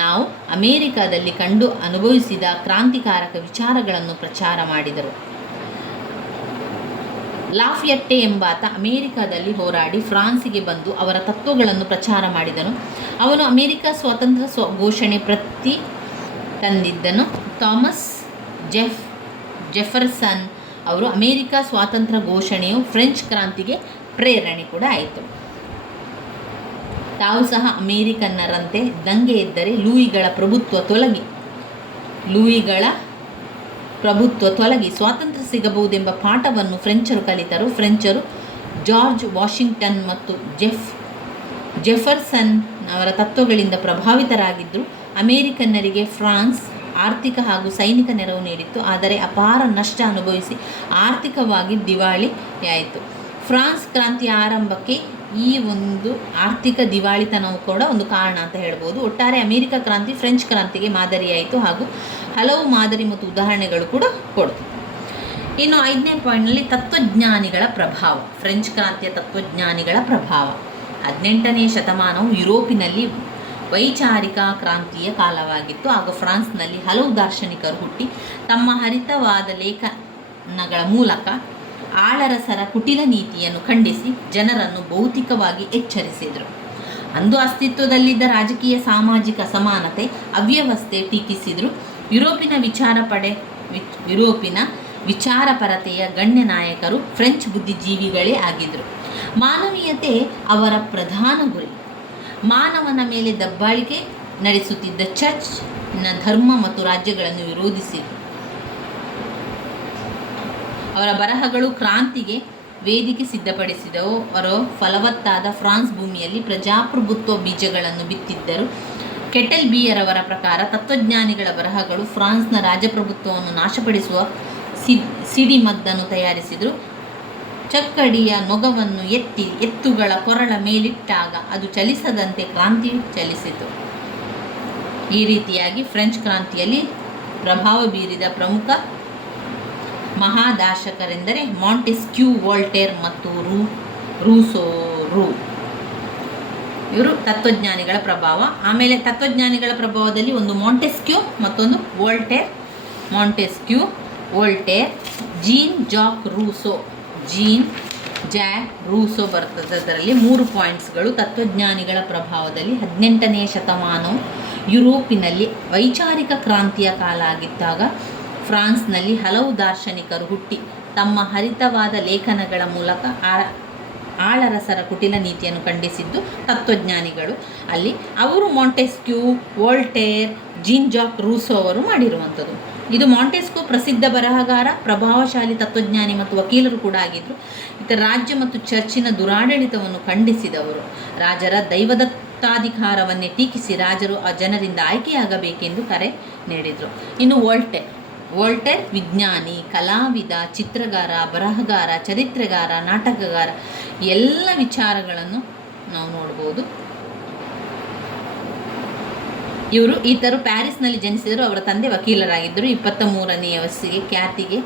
ನಾವು ಅಮೇರಿಕಾದಲ್ಲಿ ಕಂಡು ಅನುಭವಿಸಿದ ಕ್ರಾಂತಿಕಾರಕ ವಿಚಾರಗಳನ್ನು ಪ್ರಚಾರ ಮಾಡಿದರು. ಲಾಫಯೆಟ್ಟೆ ಎಂಬಾತ ಅಮೇರಿಕಾದಲ್ಲಿ ಹೋರಾಡಿ ಫ್ರಾನ್ಸಿಗೆ ಬಂದು ಅವರ ತತ್ವಗಳನ್ನು ಪ್ರಚಾರ ಮಾಡಿದನು. ಅವನು ಅಮೇರಿಕ ಸ್ವಾತಂತ್ರ್ಯ ಘೋಷಣೆ ಪ್ರತಿ ತಂದಿದ್ದನು. ಥಾಮಸ್ ಜೆಫರ್ಸನ್ ಅವರು ಅಮೇರಿಕ ಸ್ವಾತಂತ್ರ್ಯ ಘೋಷಣೆಯು ಫ್ರೆಂಚ್ ಕ್ರಾಂತಿಗೆ ಪ್ರೇರಣೆ ಕೂಡ ಆಯಿತು. ತಾವು ಸಹ ಅಮೇರಿಕನ್ನರಂತೆ ದಂಗೆ ಎದ್ದರೆ ಲೂಯಿಗಳ ಪ್ರಭುತ್ವ ತೊಲಗಿ ಸ್ವಾತಂತ್ರ್ಯ ಸಿಗಬಹುದೆಂಬ ಪಾಠವನ್ನು ಫ್ರೆಂಚರು ಕಲಿತರು. ಫ್ರೆಂಚರು ಜಾರ್ಜ್ ವಾಷಿಂಗ್ಟನ್ ಮತ್ತು ಜೆಫರ್ಸನ್ ಅವರ ತತ್ವಗಳಿಂದ ಪ್ರಭಾವಿತರಾಗಿದ್ದರು. ಅಮೇರಿಕನ್ನರಿಗೆ ಫ್ರಾನ್ಸ್ ಆರ್ಥಿಕ ಹಾಗೂ ಸೈನಿಕ ನೆರವು ನೀಡಿತ್ತು, ಆದರೆ ಅಪಾರ ನಷ್ಟ ಅನುಭವಿಸಿ ಆರ್ಥಿಕವಾಗಿ ದಿವಾಳಿಯಾಯಿತು. ಫ್ರಾನ್ಸ್ ಕ್ರಾಂತಿಯ ಆರಂಭಕ್ಕೆ ಈ ಒಂದು ಆರ್ಥಿಕ ದಿವಾಳಿತನವು ಕೂಡ ಒಂದು ಕಾರಣ ಅಂತ ಹೇಳ್ಬೋದು. ಒಟ್ಟಾರೆ ಅಮೇರಿಕ ಕ್ರಾಂತಿ ಫ್ರೆಂಚ್ ಕ್ರಾಂತಿಗೆ ಮಾದರಿಯಾಯಿತು ಹಾಗೂ ಹಲವು ಮಾದರಿ ಮತ್ತು ಉದಾಹರಣೆಗಳು ಕೂಡ ಕೊಡ್ತು. ಇನ್ನು 5ನೇ ಪಾಯಿಂಟ್ನಲ್ಲಿ ತತ್ವಜ್ಞಾನಿಗಳ ಪ್ರಭಾವ. ಫ್ರೆಂಚ್ ಕ್ರಾಂತಿಯ ತತ್ವಜ್ಞಾನಿಗಳ ಪ್ರಭಾವ. 18ನೇ ಶತಮಾನವು ಯುರೋಪಿನಲ್ಲಿ ವೈಚಾರಿಕ ಕ್ರಾಂತಿಯ ಕಾಲವಾಗಿತ್ತು. ಆಗ ಫ್ರಾನ್ಸ್ನಲ್ಲಿ ಹಲವು ದಾರ್ಶನಿಕರು ಹುಟ್ಟಿ ತಮ್ಮ ಹರಿತವಾದ ಲೇಖನಗಳ ಮೂಲಕ ಆಳರಸರ ಕುಟಿಲ ನೀತಿಯನ್ನು ಖಂಡಿಸಿ ಜನರನ್ನು ಭೌತಿಕವಾಗಿ ಎಚ್ಚರಿಸಿದರು. ಅಂದು ಅಸ್ತಿತ್ವದಲ್ಲಿದ್ದ ರಾಜಕೀಯ ಸಾಮಾಜಿಕ ಅಸಮಾನತೆ ಅವ್ಯವಸ್ಥೆ ಟೀಕಿಸಿದರು. ಯುರೋಪಿನ ವಿಚಾರಪರತೆಯ ಗಣ್ಯ ನಾಯಕರು ಫ್ರೆಂಚ್ ಬುದ್ಧಿಜೀವಿಗಳೇ ಆಗಿದ್ದರು. ಮಾನವೀಯತೆ ಅವರ ಪ್ರಧಾನ ಗುರಿ. ಮಾನವನ ಮೇಲೆ ದಬ್ಬಾಳಿಕೆ ನಡೆಸುತ್ತಿದ್ದ ಚರ್ಚ್ನ ಧರ್ಮ ಮತ್ತು ರಾಜ್ಯಗಳನ್ನು ವಿರೋಧಿಸಿದರು. ಅವರ ಬರಹಗಳು ಕ್ರಾಂತಿಗೆ ವೇದಿಕೆ ಸಿದ್ಧಪಡಿಸಿದವು. ಅವರು ಫಲವತ್ತಾದ ಫ್ರಾನ್ಸ್ ಭೂಮಿಯಲ್ಲಿ ಪ್ರಜಾಪ್ರಭುತ್ವ ಬೀಜಗಳನ್ನು ಬಿತ್ತಿದ್ದರು. ಕೆಟಲ್ ಬಿಯರವರ ಪ್ರಕಾರ ತತ್ವಜ್ಞಾನಿಗಳ ಬರಹಗಳು ಫ್ರಾನ್ಸ್ನ ರಾಜಪ್ರಭುತ್ವವನ್ನು ನಾಶಪಡಿಸುವ ಸಿಡಿಮದ್ದನ್ನು ತಯಾರಿಸಿದರು. ಚಕ್ಕಡಿಯ ನೊಗವನ್ನು ಎತ್ತುಗಳ ಕೊರಳ ಮೇಲಿಟ್ಟಾಗ ಅದು ಚಲಿಸದಂತೆ ಕ್ರಾಂತಿಯು ಚಲಿಸಿತು. ಈ ರೀತಿಯಾಗಿ ಫ್ರೆಂಚ್ ಕ್ರಾಂತಿಯಲ್ಲಿ ಪ್ರಭಾವ ಬೀರಿದ ಪ್ರಮುಖ ಮಹಾದಾರ್ಶಕರೆಂದರೆ ಮಾಂಟೆಸ್ಕ್ಯೂ, ವೋಲ್ಟೇರ್ ಮತ್ತು ರೂಸೋ. ಇವರು ತತ್ವಜ್ಞಾನಿಗಳ ಪ್ರಭಾವ. ಆಮೇಲೆ ತತ್ವಜ್ಞಾನಿಗಳ ಪ್ರಭಾವದಲ್ಲಿ ಒಂದು ಮಾಂಟೆಸ್ಕ್ಯೂ ಮತ್ತೊಂದು ವೋಲ್ಟೇರ್. ಮಾಂಟೆಸ್ಕ್ಯೂ, ವೋಲ್ಟೇರ್, ಜೀನ್ ಜಾಕ್ ರೂಸೋ ಬರ್ತದೆ. ಅದರಲ್ಲಿ 3 ಪಾಯಿಂಟ್ಸ್ಗಳು. ತತ್ವಜ್ಞಾನಿಗಳ ಪ್ರಭಾವದಲ್ಲಿ 18ನೇ ಶತಮಾನವು ಯುರೋಪಿನಲ್ಲಿ ವೈಚಾರಿಕ ಕ್ರಾಂತಿಯ ಕಾಲ ಆಗಿದ್ದಾಗ ಫ್ರಾನ್ಸ್ನಲ್ಲಿ ಹಲವು ದಾರ್ಶನಿಕರು ಹುಟ್ಟಿ ತಮ್ಮ ಹರಿತವಾದ ಲೇಖನಗಳ ಮೂಲಕ ಆಳರಸರ ಕುಟಿಲ ನೀತಿಯನ್ನು ಖಂಡಿಸಿದ್ದು ತತ್ವಜ್ಞಾನಿಗಳು. ಅಲ್ಲಿ ಅವರು ಮಾಂಟೆಸ್ಕ್ಯೂ, ವೋಲ್ಟೇರ್, ಜೀನ್ ಜಾಕ್ ರೂಸೋ ಅವರು ಮಾಡಿರುವಂಥದ್ದು. ಇದು ಮಾಂಟೆಸ್ಕ್ಯೂ ಪ್ರಸಿದ್ಧ ಬರಹಗಾರ, ಪ್ರಭಾವಶಾಲಿ ತತ್ವಜ್ಞಾನಿ ಮತ್ತು ವಕೀಲರು ಕೂಡ ಆಗಿದ್ದರು. ಈತ ರಾಜ್ಯ ಮತ್ತು ಚರ್ಚಿನ ದುರಾಡಳಿತವನ್ನು ಖಂಡಿಸಿದವರು. ರಾಜರ ದೈವದತ್ತಾಧಿಕಾರವನ್ನೇ ಟೀಕಿಸಿ ರಾಜರು ಆ ಜನರಿಂದ ಆಯ್ಕೆಯಾಗಬೇಕೆಂದು ಕರೆ ನೀಡಿದರು. ಇನ್ನು ವೋಲ್ಟೇರ್ ವಿಜ್ಞಾನಿ, ಕಲಾವಿದ, ಚಿತ್ರಗಾರ, ಬರಹಗಾರ, ಚರಿತ್ರೆಗಾರ, ನಾಟಕಗಾರ ಎಲ್ಲ ವಿಚಾರಗಳನ್ನು ನಾವು ನೋಡ್ಬೋದು. ಈತರು ಪ್ಯಾರಿಸ್ನಲ್ಲಿ ಜನಿಸಿದರು. ಅವರ ತಂದೆ ವಕೀಲರಾಗಿದ್ದರು. 23ನೇ ವಯಸ್ಸಿಗೆ ಖ್ಯಾತಿಗೆ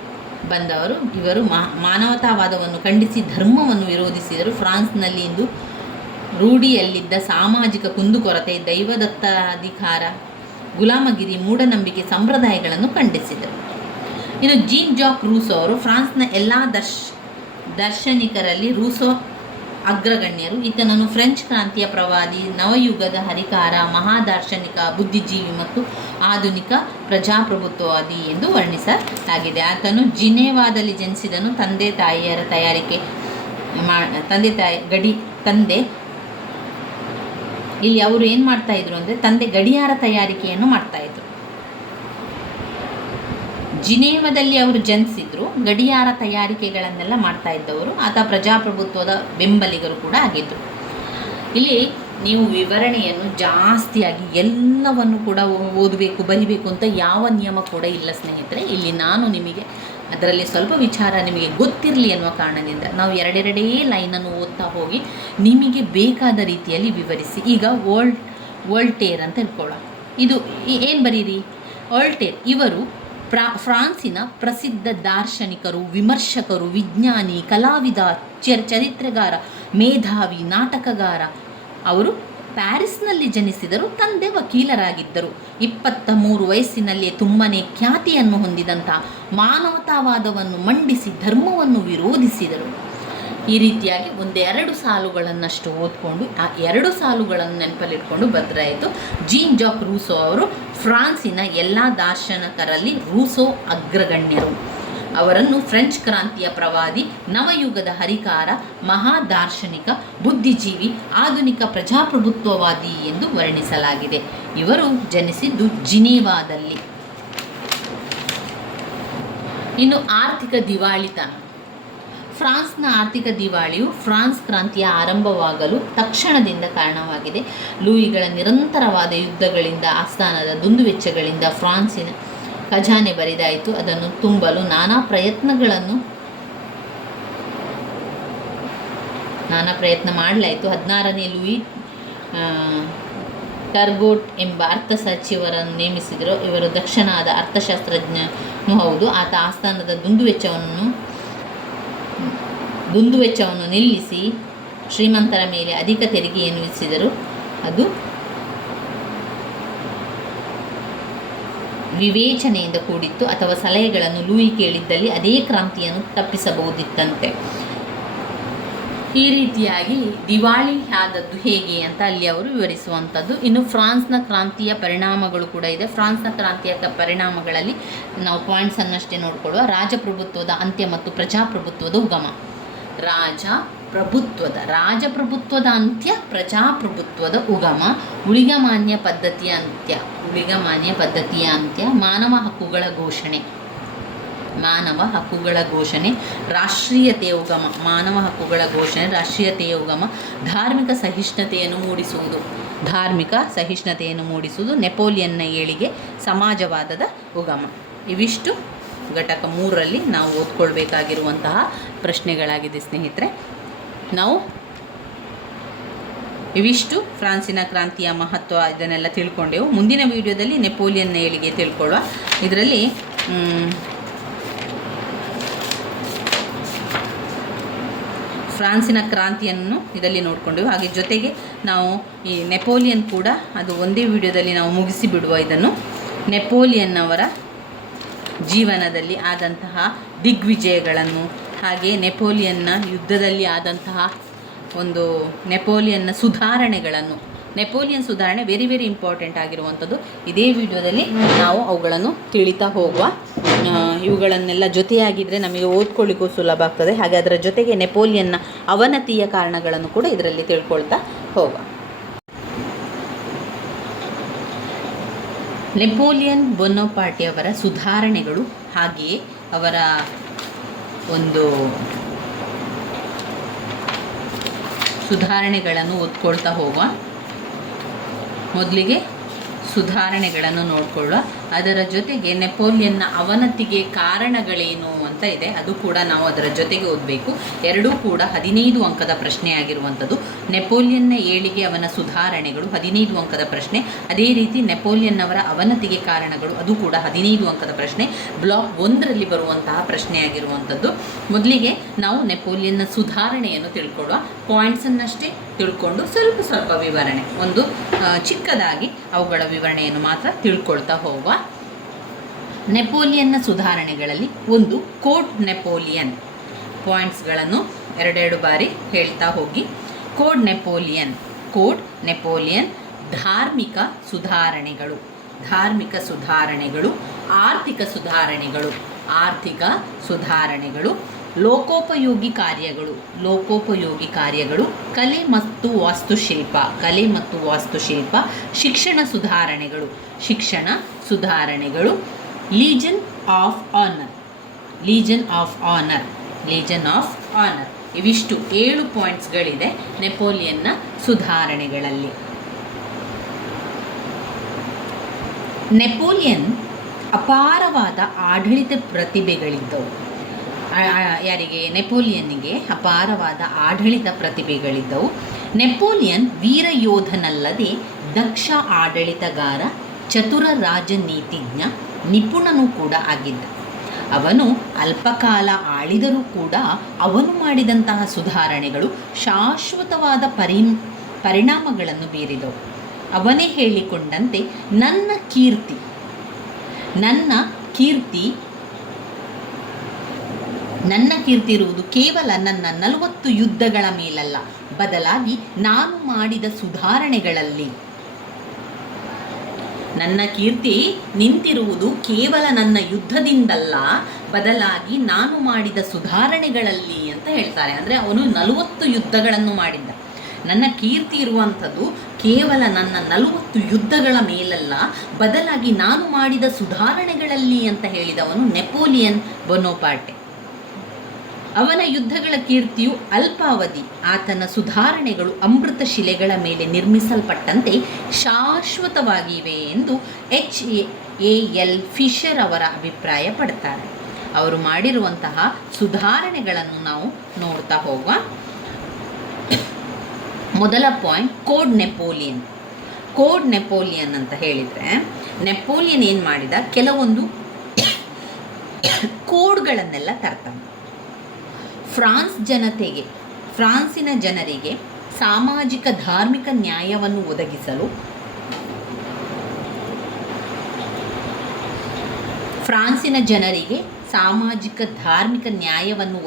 ಬಂದವರು. ಇವರು ಮಾನವತಾವಾದವನ್ನು ಖಂಡಿಸಿ ಧರ್ಮವನ್ನು ವಿರೋಧಿಸಿದರು. ಫ್ರಾನ್ಸ್ನಲ್ಲಿ ಇಂದು ರೂಢಿಯಲ್ಲಿದ್ದ ಸಾಮಾಜಿಕ ಕುಂದುಕೊರತೆ, ದೈವದತ್ತಾಧಿಕಾರ, ಗುಲಾಮಗಿರಿ, ಮೂಢನಂಬಿಕೆ, ಸಂಪ್ರದಾಯಗಳನ್ನು ಖಂಡಿಸಿದರು. ಇನ್ನು ಜೀನ್ ಜಾಕ್ ರೂಸೋ ಅವರು ಫ್ರಾನ್ಸ್ನ ಎಲ್ಲ ದಾರ್ಶನಿಕರಲ್ಲಿ ರೂಸೋ ಅಗ್ರಗಣ್ಯರು. ಈತನನ್ನು ಫ್ರೆಂಚ್ ಕ್ರಾಂತಿಯ ಪ್ರವಾದಿ, ನವಯುಗದ ಹರಿಕಾರ, ಮಹಾದಾರ್ಶನಿಕ, ಬುದ್ಧಿಜೀವಿ ಮತ್ತು ಆಧುನಿಕ ಪ್ರಜಾಪ್ರಭುತ್ವವಾದಿ ಎಂದು ವರ್ಣಿಸಲಾಗಿದೆ. ಆತನು ಜಿನೇವಾದಲ್ಲಿ ಜನಿಸಿದನು. ತಂದೆ ಇಲ್ಲಿ ಅವರು ಏನು ಮಾಡ್ತಾಯಿದ್ರು ಅಂದರೆ ತಂದೆ ಗಡಿಯಾರ ತಯಾರಿಕೆಯನ್ನು ಮಾಡ್ತಾಯಿದ್ರು. ಜಿನೇವದಲ್ಲಿ ಅವರು ಜನಿಸಿದ್ರು. ಗಡಿಯಾರ ತಯಾರಿಕೆಗಳನ್ನೆಲ್ಲ ಮಾಡ್ತಾ ಇದ್ದವರು. ಆತ ಪ್ರಜಾಪ್ರಭುತ್ವದ ಬೆಂಬಲಿಗರು ಕೂಡ ಆಗಿದ್ದರು. ಇಲ್ಲಿ ನೀವು ವಿವರಣೆಯನ್ನು ಜಾಸ್ತಿಯಾಗಿ ಎಲ್ಲವನ್ನು ಕೂಡ ಓದಬೇಕು, ಬರಿಬೇಕು ಅಂತ ಯಾವ ನಿಯಮ ಕೂಡ ಇಲ್ಲ ಸ್ನೇಹಿತರೆ. ಇಲ್ಲಿ ನಾನು ನಿಮಗೆ ಅದರಲ್ಲಿ ಸ್ವಲ್ಪ ವಿಚಾರ ನಿಮಗೆ ಗೊತ್ತಿರಲಿ ಅನ್ನುವ ಕಾರಣದಿಂದ ನಾವು ಎರಡೆರಡೇ ಲೈನನ್ನು ಓದ್ತಾ ಹೋಗಿ ನಿಮಗೆ ಬೇಕಾದ ರೀತಿಯಲ್ಲಿ ವಿವರಿಸಿ. ಈಗ ವೋಲ್ಟೇರ್ ಅಂತ ಹೇಳ್ಕೊಳ್ಳೋ, ಇದು ಏನು ಬರೀರಿ. ವೋಲ್ಟೇರ್ ಇವರು ಫ್ರಾನ್ಸಿನ ಪ್ರಸಿದ್ಧ ದಾರ್ಶನಿಕರು, ವಿಮರ್ಶಕರು, ವಿಜ್ಞಾನಿ, ಕಲಾವಿದ, ಚರಿತ್ರೆಗಾರ, ಮೇಧಾವಿ, ನಾಟಕಗಾರ. ಅವರು ಪ್ಯಾರಿಸ್ನಲ್ಲಿ ಜನಿಸಿದರು. ತಂದೆ ವಕೀಲರಾಗಿದ್ದರು. 23 ವಯಸ್ಸಿನಲ್ಲೇ ತುಂಬನೇ ಖ್ಯಾತಿಯನ್ನು ಹೊಂದಿದಂಥ ಮಾನವತಾವಾದವನ್ನು ಮಂಡಿಸಿ ಧರ್ಮವನ್ನು ವಿರೋಧಿಸಿದರು. ಈ ರೀತಿಯಾಗಿ ಒಂದೆರಡು ಸಾಲುಗಳನ್ನಷ್ಟು ಓದ್ಕೊಂಡು ಆ 2 ಸಾಲುಗಳನ್ನು ನೆನಪಲ್ಲಿಟ್ಕೊಂಡು ಬದಲಾಯಿತು. ಜೀನ್ ಜಾಕ್ ರೂಸೋ ಅವರು ಫ್ರಾನ್ಸಿನ ಎಲ್ಲ ದಾರ್ಶನಿಕರಲ್ಲಿ ರೂಸೋ ಅಗ್ರಗಣ್ಯರು. ಅವರನ್ನು ಫ್ರೆಂಚ್ ಕ್ರಾಂತಿಯ ಪ್ರವಾದಿ, ನವಯುಗದ ಹರಿಕಾರ, ಮಹಾದಾರ್ಶನಿಕ, ಬುದ್ಧಿಜೀವಿ, ಆಧುನಿಕ ಪ್ರಜಾಪ್ರಭುತ್ವವಾದಿ ಎಂದು ವರ್ಣಿಸಲಾಗಿದೆ. ಇವರು ಜನಿಸಿದ್ದು ಜಿನೇವಾದಲ್ಲಿ. ಇನ್ನು ಆರ್ಥಿಕ ದಿವಾಳಿತನ. ಫ್ರಾನ್ಸ್ನ ಆರ್ಥಿಕ ದಿವಾಳಿಯು ಫ್ರಾನ್ಸ್ ಕ್ರಾಂತಿಯ ಆರಂಭವಾಗಲು ತಕ್ಷಣದಿಂದ ಕಾರಣವಾಗಿದೆ. ಲೂಯಿಗಳ ನಿರಂತರವಾದ ಯುದ್ಧಗಳಿಂದ, ಆಸ್ಥಾನದ ದುಂದುವೆಚ್ಚಗಳಿಂದ ಫ್ರಾನ್ಸಿನ ಖಜಾನೆ ಬರಿದಾಯಿತು. ಅದನ್ನು ತುಂಬಲು ನಾನಾ ಪ್ರಯತ್ನ ಮಾಡಲಾಯಿತು. 16ನೇ ಲೂಯಿ ಟರ್ಗೋಟ್ ಎಂಬ ಅರ್ಥ ಸಚಿವರನ್ನು ನೇಮಿಸಿದರು. ಇವರು ದಕ್ಷನಾದ ಅರ್ಥಶಾಸ್ತ್ರಜ್ಞನೂ ಹೌದು. ಆತ ಆಸ್ಥಾನದ ದುಂದುವೆಚ್ಚವನ್ನು ನಿಲ್ಲಿಸಿ ಶ್ರೀಮಂತರ ಮೇಲೆ ಅಧಿಕ ತೆರಿಗೆಯನ್ನು ವಿಧಿಸಿದರು. ಅದು ವಿವೇಚನೆಯಿಂದ ಕೂಡಿತ್ತು. ಅಥವಾ ಸಲಹೆಗಳನ್ನು ಲೂಯಿ ಕೇಳಿದ್ದಲ್ಲಿ ಅದೇ ಕ್ರಾಂತಿಯನ್ನು ತಪ್ಪಿಸಬಹುದಿತ್ತಂತೆ. ಈ ರೀತಿಯಾಗಿ ದಿವಾಳಿ ಆದದ್ದು ಹೇಗೆ ಅಂತ ಅಲ್ಲಿ ಅವರು ವಿವರಿಸುವಂಥದ್ದು. ಇನ್ನು ಫ್ರಾನ್ಸ್ನ ಕ್ರಾಂತಿಯ ಪರಿಣಾಮಗಳು ಕೂಡ ಇದೆ. ಫ್ರಾನ್ಸ್ನ ಕ್ರಾಂತಿಯ ಪರಿಣಾಮಗಳಲ್ಲಿ ನಾವು ಪಾಯಿಂಟ್ಸ್ ಅನ್ನಷ್ಟೇ ನೋಡಿಕೊಳ್ಳುವ. ರಾಜಪ್ರಭುತ್ವದ ಅಂತ್ಯ ಮತ್ತು ಪ್ರಜಾಪ್ರಭುತ್ವದ ಉಗಮ. ರಾಜಪ್ರಭುತ್ವದ ಅಂತ್ಯ, ಪ್ರಜಾಪ್ರಭುತ್ವದ ಉಗಮ, ಊಳಿಗಮಾನ್ಯ ಪದ್ಧತಿಯ ಅಂತ್ಯ, ಮಾನವ ಹಕ್ಕುಗಳ ಘೋಷಣೆ, ರಾಷ್ಟ್ರೀಯತೆಯ ಉಗಮ, ಧಾರ್ಮಿಕ ಸಹಿಷ್ಣುತೆಯನ್ನು ಮೂಡಿಸುವುದು, ನೆಪೋಲಿಯನ್ನ ಏಳಿಗೆ, ಸಮಾಜವಾದದ ಉಗಮ. ಇವಿಷ್ಟು ಘಟಕ 3ರಲ್ಲಿ ನಾವು ಓದ್ಕೊಳ್ಬೇಕಾಗಿರುವಂತಹ ಪ್ರಶ್ನೆಗಳಾಗಿದೆ ಸ್ನೇಹಿತರೆ. ನಾವು ಇವಿಷ್ಟು ಫ್ರಾನ್ಸಿನ ಕ್ರಾಂತಿಯ ಮಹತ್ವ ಇದನ್ನೆಲ್ಲ ತಿಳ್ಕೊಂಡೆವು. ಮುಂದಿನ ವಿಡಿಯೋದಲ್ಲಿ ನೆಪೋಲಿಯನ್ನ ಏಳಿಗೆ ತಿಳ್ಕೊಳ್ಳುವ. ಇದರಲ್ಲಿ ಫ್ರಾನ್ಸಿನ ಕ್ರಾಂತಿಯನ್ನು ಇದರಲ್ಲಿ ನೋಡಿಕೊಂಡೆವು. ಹಾಗೆ ಜೊತೆಗೆ ನಾವು ಈ ನೆಪೋಲಿಯನ್ ಕೂಡ ಅದು ಒಂದೇ ವಿಡಿಯೋದಲ್ಲಿ ನಾವು ಮುಗಿಸಿ ಬಿಡುವ. ಇದನ್ನು ನೆಪೋಲಿಯನ್ ಅವರ ಜೀವನದಲ್ಲಿ ಆದಂತಹ ದಿಗ್ವಿಜಯಗಳನ್ನು, ಹಾಗೆ ನೆಪೋಲಿಯನ್ನ ಯುದ್ಧದಲ್ಲಿ ಆದಂತಹ ಒಂದು ನೆಪೋಲಿಯನ್ನ ಸುಧಾರಣೆಗಳನ್ನು ನೆಪೋಲಿಯನ್ ಸುಧಾರಣೆ ವೆರಿ ವೆರಿ ಇಂಪಾರ್ಟೆಂಟ್ ಆಗಿರುವಂಥದ್ದು. ಇದೇ ವಿಡಿಯೋದಲ್ಲಿ ನಾವು ಅವುಗಳನ್ನು ತಿಳಿತಾ ಹೋಗುವ. ಇವುಗಳನ್ನೆಲ್ಲ ಜೊತೆಯಾಗಿದ್ದರೆ ನಮಗೆ ಓದ್ಕೊಳ್ಳಿಕ್ಕೂ ಸುಲಭ ಆಗ್ತದೆ. ಹಾಗೆ ಅದರ ಜೊತೆಗೆ ನೆಪೋಲಿಯನ್ನ ಅವನತಿಯ ಕಾರಣಗಳನ್ನು ಕೂಡ ಇದರಲ್ಲಿ ತಿಳ್ಕೊಳ್ತಾ ಹೋಗುವ. ನೆಪೋಲಿಯನ್ ಬೋನಪಾರ್ಟಿಯವರ ಸುಧಾರಣೆಗಳು ಹಾಗೆಯೇ ಅವರ ಒಂದು ಸುಧಾರಣೆಗಳನ್ನು ಓದ್ಕೊಳ್ತಾ ಹೋಗುವ. ಮೊದಲಿಗೆ ಸುಧಾರಣೆಗಳನ್ನು ನೋಡಿಕೊಳ್ಳುವ. ಅದರ ಜೊತೆಗೆ ನೆಪೋಲಿಯನ್ನ ಅವನತಿಗೆ ಕಾರಣಗಳೇನು ಅಂತ ಇದೆ, ಅದು ಕೂಡ ನಾವು ಅದರ ಜೊತೆಗೆ ಓದಬೇಕು. ಎರಡೂ ಕೂಡ 15 ಅಂಕದ ಪ್ರಶ್ನೆ ಆಗಿರುವಂಥದ್ದು. ನೆಪೋಲಿಯನ್ನ ಏಳಿಗೆ ಅವನ ಸುಧಾರಣೆಗಳು 15 ಅಂಕದ ಪ್ರಶ್ನೆ. ಅದೇ ರೀತಿ ನೆಪೋಲಿಯನ್ ಅವರ ಅವನತಿಗೆ ಕಾರಣಗಳು, ಅದು ಕೂಡ 15 ಅಂಕದ ಪ್ರಶ್ನೆ. ಬ್ಲಾಕ್ 1ರಲ್ಲಿ ಬರುವಂತಹ ಪ್ರಶ್ನೆ ಆಗಿರುವಂಥದ್ದು. ಮೊದಲಿಗೆ ನಾವು ನೆಪೋಲಿಯನ್ನ ಸುಧಾರಣೆಯನ್ನು ತಿಳ್ಕೊಳ್ಳುವ. ಪಾಯಿಂಟ್ಸನ್ನಷ್ಟೇ ತಿಳ್ಕೊಂಡು ಸ್ವಲ್ಪ ವಿವರಣೆ, ಒಂದು ಚಿಕ್ಕದಾಗಿ ಅವುಗಳ ವಿವರಣೆಯನ್ನು ಮಾತ್ರ ತಿಳ್ಕೊಳ್ತಾ ಹೋಗುವ. ನೆಪೋಲಿಯನ್ನ ಸುಧಾರಣೆಗಳಲ್ಲಿ ಒಂದು ಕೋಡ್ ನೆಪೋಲಿಯನ್. ಪಾಯಿಂಟ್ಸ್ಗಳನ್ನು ಎರಡೆರಡು ಬಾರಿ ಹೇಳ್ತಾ ಹೋಗಿ. ಕೋಡ್ ನೆಪೋಲಿಯನ್ ಧಾರ್ಮಿಕ ಸುಧಾರಣೆಗಳು, ಆರ್ಥಿಕ ಸುಧಾರಣೆಗಳು, ಲೋಕೋಪಯೋಗಿ ಕಾರ್ಯಗಳು, ಕಲೆ ಮತ್ತು ವಾಸ್ತುಶಿಲ್ಪ, ಶಿಕ್ಷಣ ಸುಧಾರಣೆಗಳು, ಲೀಜನ್ ಆಫ್ ಆನರ್. ಇವಿಷ್ಟು 7 ಪಾಯಿಂಟ್ಸ್ಗಳಿದೆ ನೆಪೋಲಿಯನ್ನ ಸುಧಾರಣೆಗಳಲ್ಲಿ. ನೆಪೋಲಿಯನ್ ಅಪಾರವಾದ ಆಡಳಿತ ಪ್ರತಿಭೆಗಳಿದ್ದವು. ಯಾರಿಗೆ? ನೆಪೋಲಿಯನ್ನಿಗೆ ಅಪಾರವಾದ ಆಡಳಿತ ಪ್ರತಿಭೆಗಳಿದ್ದವು. ನೆಪೋಲಿಯನ್ ವೀರ ಯೋಧನಲ್ಲದೆ ದಕ್ಷ ಆಡಳಿತಗಾರ, ಚತುರ ರಾಜನೀತಿಜ್ಞ, ನಿಪುಣನೂ ಕೂಡ ಆಗಿದ್ದ. ಅವನು ಅಲ್ಪಕಾಲ ಆಳಿದರೂ ಕೂಡ ಅವನು ಮಾಡಿದಂತಹ ಸುಧಾರಣೆಗಳು ಶಾಶ್ವತವಾದ ಪರಿಣಾಮಗಳನ್ನು ಬೀರಿದವು. ಅವನೇ ಹೇಳಿಕೊಂಡಂತೆ ನನ್ನ ಕೀರ್ತಿ ಇರುವುದು ಕೇವಲ ನನ್ನ 40 ಯುದ್ಧಗಳ ಮೇಲಲ್ಲ, ಬದಲಾಗಿ ನಾನು ಮಾಡಿದ ಸುಧಾರಣೆಗಳಲ್ಲಿ. ನನ್ನ ಕೀರ್ತಿ ನಿಂತಿರುವುದು ಕೇವಲ ನನ್ನ ಯುದ್ಧದಿಂದಲ್ಲ, ಬದಲಾಗಿ ನಾನು ಮಾಡಿದ ಸುಧಾರಣೆಗಳಲ್ಲಿ ಅಂತ ಹೇಳ್ತಾರೆ. ಅಂದರೆ ಅವನು 40 ಯುದ್ಧಗಳನ್ನು ಮಾಡಿದ್ದ. ನನ್ನ ಕೀರ್ತಿ ಇರುವಂಥದ್ದು ಕೇವಲ ನನ್ನ 40 ಯುದ್ಧಗಳ ಮೇಲಲ್ಲ, ಬದಲಾಗಿ ನಾನು ಮಾಡಿದ ಸುಧಾರಣೆಗಳಲ್ಲಿ ಅಂತ ಹೇಳಿದವನು ನೆಪೋಲಿಯನ್ ಬೋನಪಾರ್ಟೆ. ಅವನ ಯುದ್ಧಗಳ ಕೀರ್ತಿಯು ಅಲ್ಪಾವಧಿ, ಆತನ ಸುಧಾರಣೆಗಳು ಅಮೃತ ಶಿಲೆಗಳ ಮೇಲೆ ನಿರ್ಮಿಸಲ್ಪಟ್ಟಂತೆ ಶಾಶ್ವತವಾಗಿವೆ ಎಂದು HAL ಫಿಶರ್ ಅವರ ಅಭಿಪ್ರಾಯ ಪಡ್ತಾರೆ. ಅವರು ಮಾಡಿರುವಂತಹ ಸುಧಾರಣೆಗಳನ್ನು ನಾವು ನೋಡ್ತಾ ಹೋಗುವ. ಮೊದಲ ಪಾಯಿಂಟ್ ಕೋಡ್ ನೆಪೋಲಿಯನ್ ಅಂತ ಹೇಳಿದರೆ, ನೆಪೋಲಿಯನ್ ಏನು ಮಾಡಿದ, ಕೆಲವೊಂದು ಕೋಡ್ಗಳನ್ನೆಲ್ಲ ತರ್ತಾನೆ. ಫ್ರಾನ್ಸಿನ ಜನರಿಗೆ ಸಾಮಾಜಿಕ ಧಾರ್ಮಿಕ ನ್ಯಾಯವನ್ನು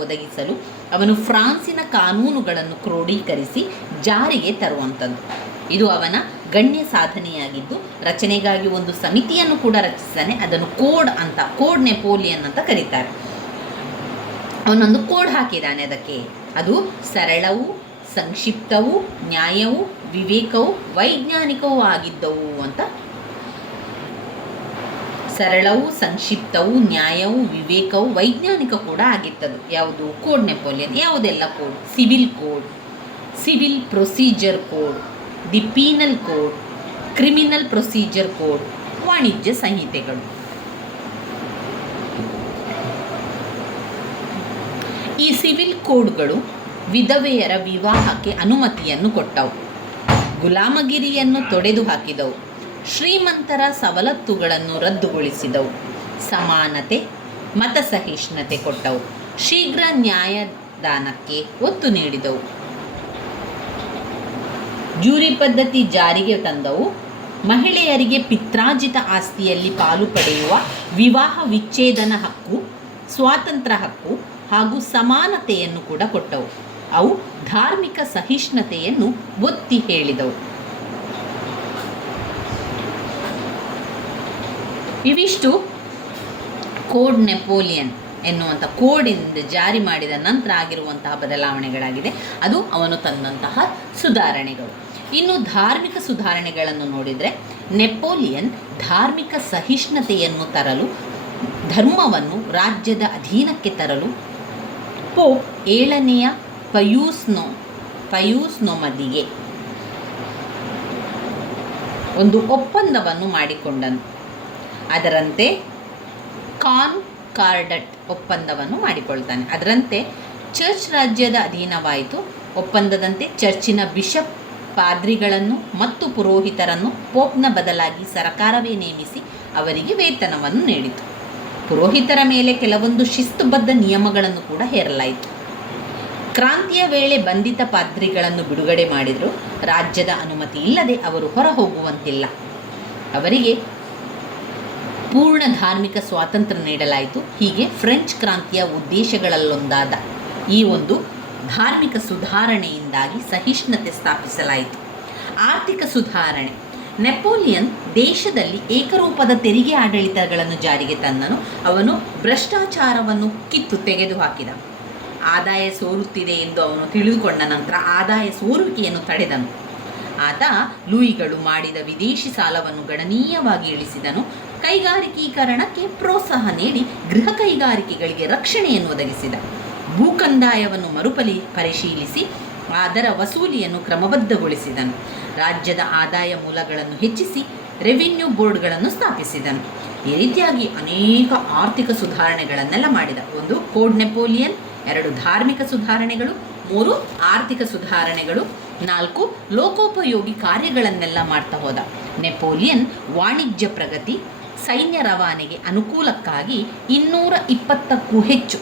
ಒದಗಿಸಲು ಅವನು ಫ್ರಾನ್ಸಿನ ಕಾನೂನುಗಳನ್ನು ಕ್ರೋಢೀಕರಿಸಿ ಜಾರಿಗೆ ತರುವಂಥದ್ದು. ಇದು ಅವನ ಗಣ್ಯ ಸಾಧನೆಯಾಗಿದ್ದು, ರಚನೆಗಾಗಿ ಒಂದು ಸಮಿತಿಯನ್ನು ಕೂಡ ರಚಿಸ್ತಾನೆ. ಅದನ್ನು ಕೋಡ್ ನೆಪೋಲಿಯನ್ ಅಂತ ಕರೀತಾರೆ. ಅವನೊಂದು ಕೋಡ್ ಹಾಕಿದ್ದಾನೆ ಅದಕ್ಕೆ. ಅದು ಸರಳವೂ ಸಂಕ್ಷಿಪ್ತವೂ ನ್ಯಾಯವೂ ವಿವೇಕವೂ ವೈಜ್ಞಾನಿಕವೂ ಆಗಿದ್ದವು ಅಂತ. ಸರಳವೂ ಸಂಕ್ಷಿಪ್ತವೂ ನ್ಯಾಯವೂ ವಿವೇಕವೂ ವೈಜ್ಞಾನಿಕ ಕೂಡ ಆಗಿತ್ತದು. ಯಾವುದು? Code Napoleon. ಯಾವುದೆಲ್ಲ code? Civil procedure code, the penal code, criminal procedure code, ವಾಣಿಜ್ಯ ಸಂಹಿತೆಗಳು. ಈ ಸಿವಿಲ್ ಕೋಡ್ಗಳು ವಿಧವೆಯರ ವಿವಾಹಕ್ಕೆ ಅನುಮತಿಯನ್ನು ಕೊಟ್ಟವು, ಗುಲಾಮಗಿರಿಯನ್ನು ತೊಡೆದು ಹಾಕಿದವು, ಶ್ರೀಮಂತರ ಸವಲತ್ತುಗಳನ್ನು ರದ್ದುಗೊಳಿಸಿದವು, ಸಮಾನತೆ ಮತ ಸಹಿಷ್ಣುತೆ ಕೊಟ್ಟವು, ಶೀಘ್ರ ನ್ಯಾಯದಾನಕ್ಕೆ ಒತ್ತು ನೀಡಿದವು, ಜ್ಯೂರಿ ಪದ್ಧತಿ ಜಾರಿಗೆ ತಂದವು, ಮಹಿಳೆಯರಿಗೆ ಪಿತ್ರಾರ್ಜಿತ ಆಸ್ತಿಯಲ್ಲಿ ಪಾಲು ಪಡೆಯುವ ವಿವಾಹ ವಿಚ್ಛೇದನ ಹಕ್ಕು, ಸ್ವಾತಂತ್ರ್ಯ ಹಕ್ಕು ಹಾಗೂ ಸಮಾನತೆಯನ್ನು ಕೂಡ ಕೊಟ್ಟವು. ಅವು ಧಾರ್ಮಿಕ ಸಹಿಷ್ಣುತೆಯನ್ನು ಒತ್ತಿ ಹೇಳಿದವು. ಇವಿಷ್ಟು ಕೋಡ್ ನೆಪೋಲಿಯನ್ ಎನ್ನುವಂಥ ಕೋಡಿಂದ ಜಾರಿ ಮಾಡಿದ ನಂತರ ಆಗಿರುವಂತಹ ಬದಲಾವಣೆಗಳಾಗಿದೆ. ಅದು ಅವನು ತಂದಂತಹ ಸುಧಾರಣೆಗಳು. ಇನ್ನು ಧಾರ್ಮಿಕ ಸುಧಾರಣೆಗಳನ್ನು ನೋಡಿದರೆ, ನೆಪೋಲಿಯನ್ ಧಾರ್ಮಿಕ ಸಹಿಷ್ಣುತೆಯನ್ನು ತರಲು, ಧರ್ಮವನ್ನು ರಾಜ್ಯದ ಅಧೀನಕ್ಕೆ ತರಲು ಪೋಪ್ 7ನೇ ಪಯೂಸ್ನೊಂದಿಗೆ ಒಂದು ಒಪ್ಪಂದವನ್ನು ಮಾಡಿಕೊಂಡನು. ಅದರಂತೆ ಕಾನ್ಕಾರ್ಡಟ್ ಒಪ್ಪಂದವನ್ನು ಮಾಡಿಕೊಳ್ತಾನೆ. ಅದರಂತೆ ಚರ್ಚ್ ರಾಜ್ಯದ ಅಧೀನವಾಯಿತು. ಒಪ್ಪಂದದಂತೆ ಚರ್ಚಿನ ಬಿಷಪ್, ಪಾದ್ರಿಗಳನ್ನು ಮತ್ತು ಪುರೋಹಿತರನ್ನು ಪೋಪ್ನ ಬದಲಾಗಿ ಸರಕಾರವೇ ನೇಮಿಸಿ ಅವರಿಗೆ ವೇತನವನ್ನು ನೀಡಿತು. ಪುರೋಹಿತರ ಮೇಲೆ ಕೆಲವೊಂದು ಶಿಸ್ತುಬದ್ಧ ನಿಯಮಗಳನ್ನು ಕೂಡ ಹೇರಲಾಯಿತು. ಕ್ರಾಂತಿಯ ವೇಳೆ ಬಂಧಿತ ಪಾದ್ರಿಗಳನ್ನು ಬಿಡುಗಡೆ ಮಾಡಿದರು. ರಾಜ್ಯದ ಅನುಮತಿ ಇಲ್ಲದೆ ಅವರು ಹೊರ ಹೋಗುವಂತಿಲ್ಲ. ಅವರಿಗೆ ಪೂರ್ಣ ಧಾರ್ಮಿಕ ಸ್ವಾತಂತ್ರ್ಯ ನೀಡಲಾಯಿತು. ಹೀಗೆ ಫ್ರೆಂಚ್ ಕ್ರಾಂತಿಯ ಉದ್ದೇಶಗಳಲ್ಲೊಂದಾದ ಈ ಒಂದು ಧಾರ್ಮಿಕ ಸುಧಾರಣೆಯಿಂದಾಗಿ ಸಹಿಷ್ಣುತೆ ಸ್ಥಾಪಿಸಲಾಯಿತು. ಆರ್ಥಿಕ ಸುಧಾರಣೆ. ನೆಪೋಲಿಯನ್ ದೇಶದಲ್ಲಿ ಏಕರೂಪದ ತೆರಿಗೆ ಆಡಳಿತಗಳನ್ನು ಜಾರಿಗೆ ತಂದನು. ಅವನು ಭ್ರಷ್ಟಾಚಾರವನ್ನು ಕಿತ್ತು ತೆಗೆದುಹಾಕಿದ. ಆದಾಯ ಸೋರುತ್ತಿದೆ ಎಂದು ಅವನು ತಿಳಿದುಕೊಂಡ ನಂತರ ಆದಾಯ ಸೋರುವಿಕೆಯನ್ನು ತಡೆದನು. ಆತ ಲೂಯಿಗಳು ಮಾಡಿದ ವಿದೇಶಿ ಸಾಲವನ್ನು ಗಣನೀಯವಾಗಿ ಇಳಿಸಿದನು. ಕೈಗಾರಿಕೀಕರಣಕ್ಕೆ ಪ್ರೋತ್ಸಾಹ ನೀಡಿ ಗೃಹ ಕೈಗಾರಿಕೆಗಳಿಗೆ ರಕ್ಷಣೆಯನ್ನು ಒದಗಿಸಿದ. ಭೂಕಂದಾಯವನ್ನು ಪರಿಶೀಲಿಸಿ ಅದರ ವಸೂಲಿಯನ್ನು ಕ್ರಮಬದ್ಧಗೊಳಿಸಿದನು. ರಾಜ್ಯದ ಆದಾಯ ಮೂಲಗಳನ್ನು ಹೆಚ್ಚಿಸಿ ರೆವಿನ್ಯೂ ಬೋರ್ಡ್ಗಳನ್ನು ಸ್ಥಾಪಿಸಿದನು. ಈ ರೀತಿಯಾಗಿ ಅನೇಕ ಆರ್ಥಿಕ ಸುಧಾರಣೆಗಳನ್ನೆಲ್ಲ ಮಾಡಿದ. 1 ಕೋಡ್ ನೆಪೋಲಿಯನ್, 2 ಧಾರ್ಮಿಕ ಸುಧಾರಣೆಗಳು, 3 ಆರ್ಥಿಕ ಸುಧಾರಣೆಗಳು, 4 ಲೋಕೋಪಯೋಗಿ ಕಾರ್ಯಗಳನ್ನೆಲ್ಲ ಮಾಡ್ತಾ ಹೋದ. ನೆಪೋಲಿಯನ್ ವಾಣಿಜ್ಯ ಪ್ರಗತಿ, ಸೈನ್ಯ ರವಾನೆಗೆ ಅನುಕೂಲಕ್ಕಾಗಿ 220ಕ್ಕೂ ಹೆಚ್ಚು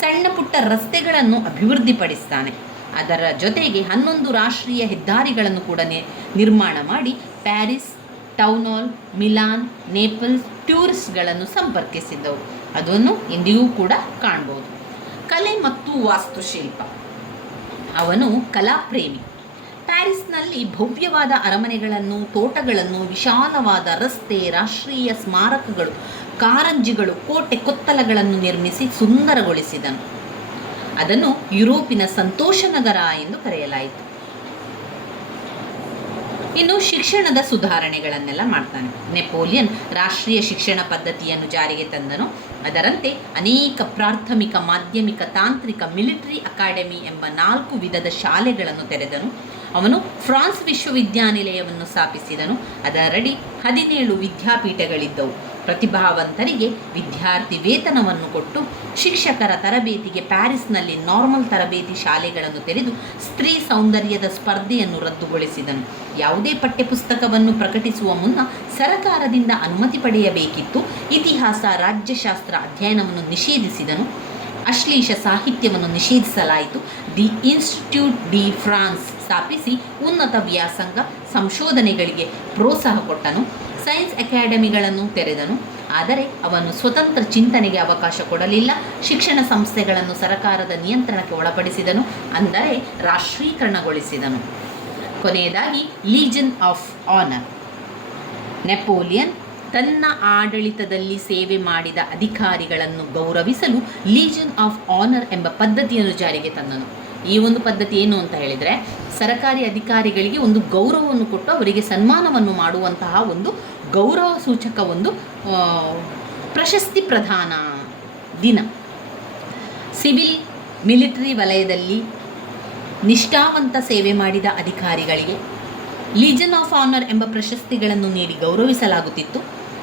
ಸಣ್ಣ ಪುಟ್ಟ ರಸ್ತೆಗಳನ್ನು ಅಭಿವೃದ್ಧಿಪಡಿಸ್ತಾನೆ. ಅದರ ಜೊತೆಗೆ 11 ರಾಷ್ಟ್ರೀಯ ಹೆದ್ದಾರಿಗಳನ್ನು ಕೂಡ ನಿರ್ಮಾಣ ಮಾಡಿ Paris, town hall, Milan, Naples ಟೂರಿಸ್ಟ್ಗಳನ್ನು ಸಂಪರ್ಕಿಸಿದ್ದವು. ಅದನ್ನು ಇಂದಿಗೂ ಕೂಡ ಕಾಣ್ಬೋದು. ಕಲೆ ಮತ್ತು ವಾಸ್ತುಶಿಲ್ಪ. ಅವನು ಕಲಾಪ್ರೇಮಿ. ಪ್ಯಾರಿಸ್ನಲ್ಲಿ ಭವ್ಯವಾದ ಅರಮನೆಗಳನ್ನು, ತೋಟಗಳನ್ನು, ವಿಶಾಲವಾದ ರಸ್ತೆ, ರಾಷ್ಟ್ರೀಯ ಸ್ಮಾರಕಗಳು, ಕಾರಂಜಿಗಳು, ಕೋಟೆ ಕೊತ್ತಲಗಳನ್ನು ನಿರ್ಮಿಸಿ ಸುಂದರಗೊಳಿಸಿದನು. ಅದನ್ನು ಯುರೋಪಿನ ಸಂತೋಷ ನಗರ ಎಂದು ಕರೆಯಲಾಯಿತು. ಇನ್ನು ಶಿಕ್ಷಣದ ಸುಧಾರಣೆಗಳನ್ನೆಲ್ಲ ಮಾಡ್ತಾನೆ. ನೆಪೋಲಿಯನ್ ರಾಷ್ಟ್ರೀಯ ಶಿಕ್ಷಣ ಪದ್ಧತಿಯನ್ನು ಜಾರಿಗೆ ತಂದನು. ಅದರಂತೆ ಅನೇಕ ಪ್ರಾಥಮಿಕ, ಮಾಧ್ಯಮಿಕ, ತಾಂತ್ರಿಕ, ಮಿಲಿಟರಿ ಅಕಾಡೆಮಿ ಎಂಬ 4 ವಿಧದ ಶಾಲೆಗಳನ್ನು ತೆರೆದನು. ಅವನು ಫ್ರಾನ್ಸ್ ವಿಶ್ವವಿದ್ಯಾನಿಲಯವನ್ನು ಸ್ಥಾಪಿಸಿದನು. ಅದರಡಿ 17 ವಿದ್ಯಾಪೀಠಗಳಿದ್ದವು. ಪ್ರತಿಭಾವಂತರಿಗೆ ವಿದ್ಯಾರ್ಥಿ ವೇತನವನ್ನು ಕೊಟ್ಟು ಶಿಕ್ಷಕರ ತರಬೇತಿಗೆ ಪ್ಯಾರಿಸ್ನಲ್ಲಿ ನಾರ್ಮಲ್ ತರಬೇತಿ ಶಾಲೆಗಳನ್ನು ತೆರೆದು ಸ್ತ್ರೀ ಸೌಂದರ್ಯದ ಸ್ಪರ್ಧೆಯನ್ನು ರದ್ದುಗೊಳಿಸಿದನು. ಯಾವುದೇ ಪಠ್ಯಪುಸ್ತಕವನ್ನು ಪ್ರಕಟಿಸುವ ಮುನ್ನ ಸರಕಾರದಿಂದ ಅನುಮತಿ ಪಡೆಯಬೇಕಿತ್ತು. ಇತಿಹಾಸ, ರಾಜ್ಯಶಾಸ್ತ್ರ ಅಧ್ಯಯನವನ್ನು ನಿಷೇಧಿಸಿದನು. ಅಶ್ಲೀಷ ಸಾಹಿತ್ಯವನ್ನು ನಿಷೇಧಿಸಲಾಯಿತು. ದಿ ಇನ್ಸ್ಟಿಟ್ಯೂಟ್ ಡಿ ಫ್ರಾನ್ಸ್ ಸ್ಥಾಪಿಸಿ ಉನ್ನತ ವ್ಯಾಸಂಗ ಸಂಶೋಧನೆಗಳಿಗೆ ಪ್ರೋತ್ಸಾಹ ಕೊಟ್ಟನು. ಸೈನ್ಸ್ ಅಕಾಡೆಮಿಗಳನ್ನು ತೆರೆದನು. ಆದರೆ ಅವನು ಸ್ವತಂತ್ರ ಚಿಂತನೆಗೆ ಅವಕಾಶ ಕೊಡಲಿಲ್ಲ. ಶಿಕ್ಷಣ ಸಂಸ್ಥೆಗಳನ್ನು ಸರಕಾರದ ನಿಯಂತ್ರಣಕ್ಕೆ ಒಳಪಡಿಸಿದನು, ಅಂದರೆ ರಾಷ್ಟ್ರೀಕರಣಗೊಳಿಸಿದನು. ಕೊನೆಯದಾಗಿ ಲೀಜನ್ ಆಫ್ ಆನರ್. ನೆಪೋಲಿಯನ್ ತನ್ನ ಆಡಳಿತದಲ್ಲಿ ಸೇವೆ ಮಾಡಿದ ಅಧಿಕಾರಿಗಳನ್ನು ಗೌರವಿಸಲು ಲೀಜನ್ ಆಫ್ ಆನರ್ ಎಂಬ ಪದ್ಧತಿಯನ್ನು ಜಾರಿಗೆ ತಂದನು. ಈ ಒಂದು ಪದ್ಧತಿ ಏನು ಅಂತ ಹೇಳಿದರೆ, ಸರಕಾರಿ ಅಧಿಕಾರಿಗಳಿಗೆ ಒಂದು ಗೌರವವನ್ನು ಕೊಟ್ಟು ಅವರಿಗೆ ಸನ್ಮಾನವನ್ನು ಮಾಡುವಂತಹ ಒಂದು ಗೌರವ ಸೂಚಕ ಒಂದು ಪ್ರಶಸ್ತಿ ಪ್ರದಾನ ದಿನ. ಸಿವಿಲ್, ಮಿಲಿಟರಿ ವಲಯದಲ್ಲಿ ನಿಷ್ಠಾವಂತ ಸೇವೆ ಮಾಡಿದ ಅಧಿಕಾರಿಗಳಿಗೆ ಲೀಜನ್ ಆಫ್ ಆನರ್ ಎಂಬ ಪ್ರಶಸ್ತಿಗಳನ್ನು ನೀಡಿ ಗೌರವಿಸಲಾಗುತ್ತಿತ್ತು.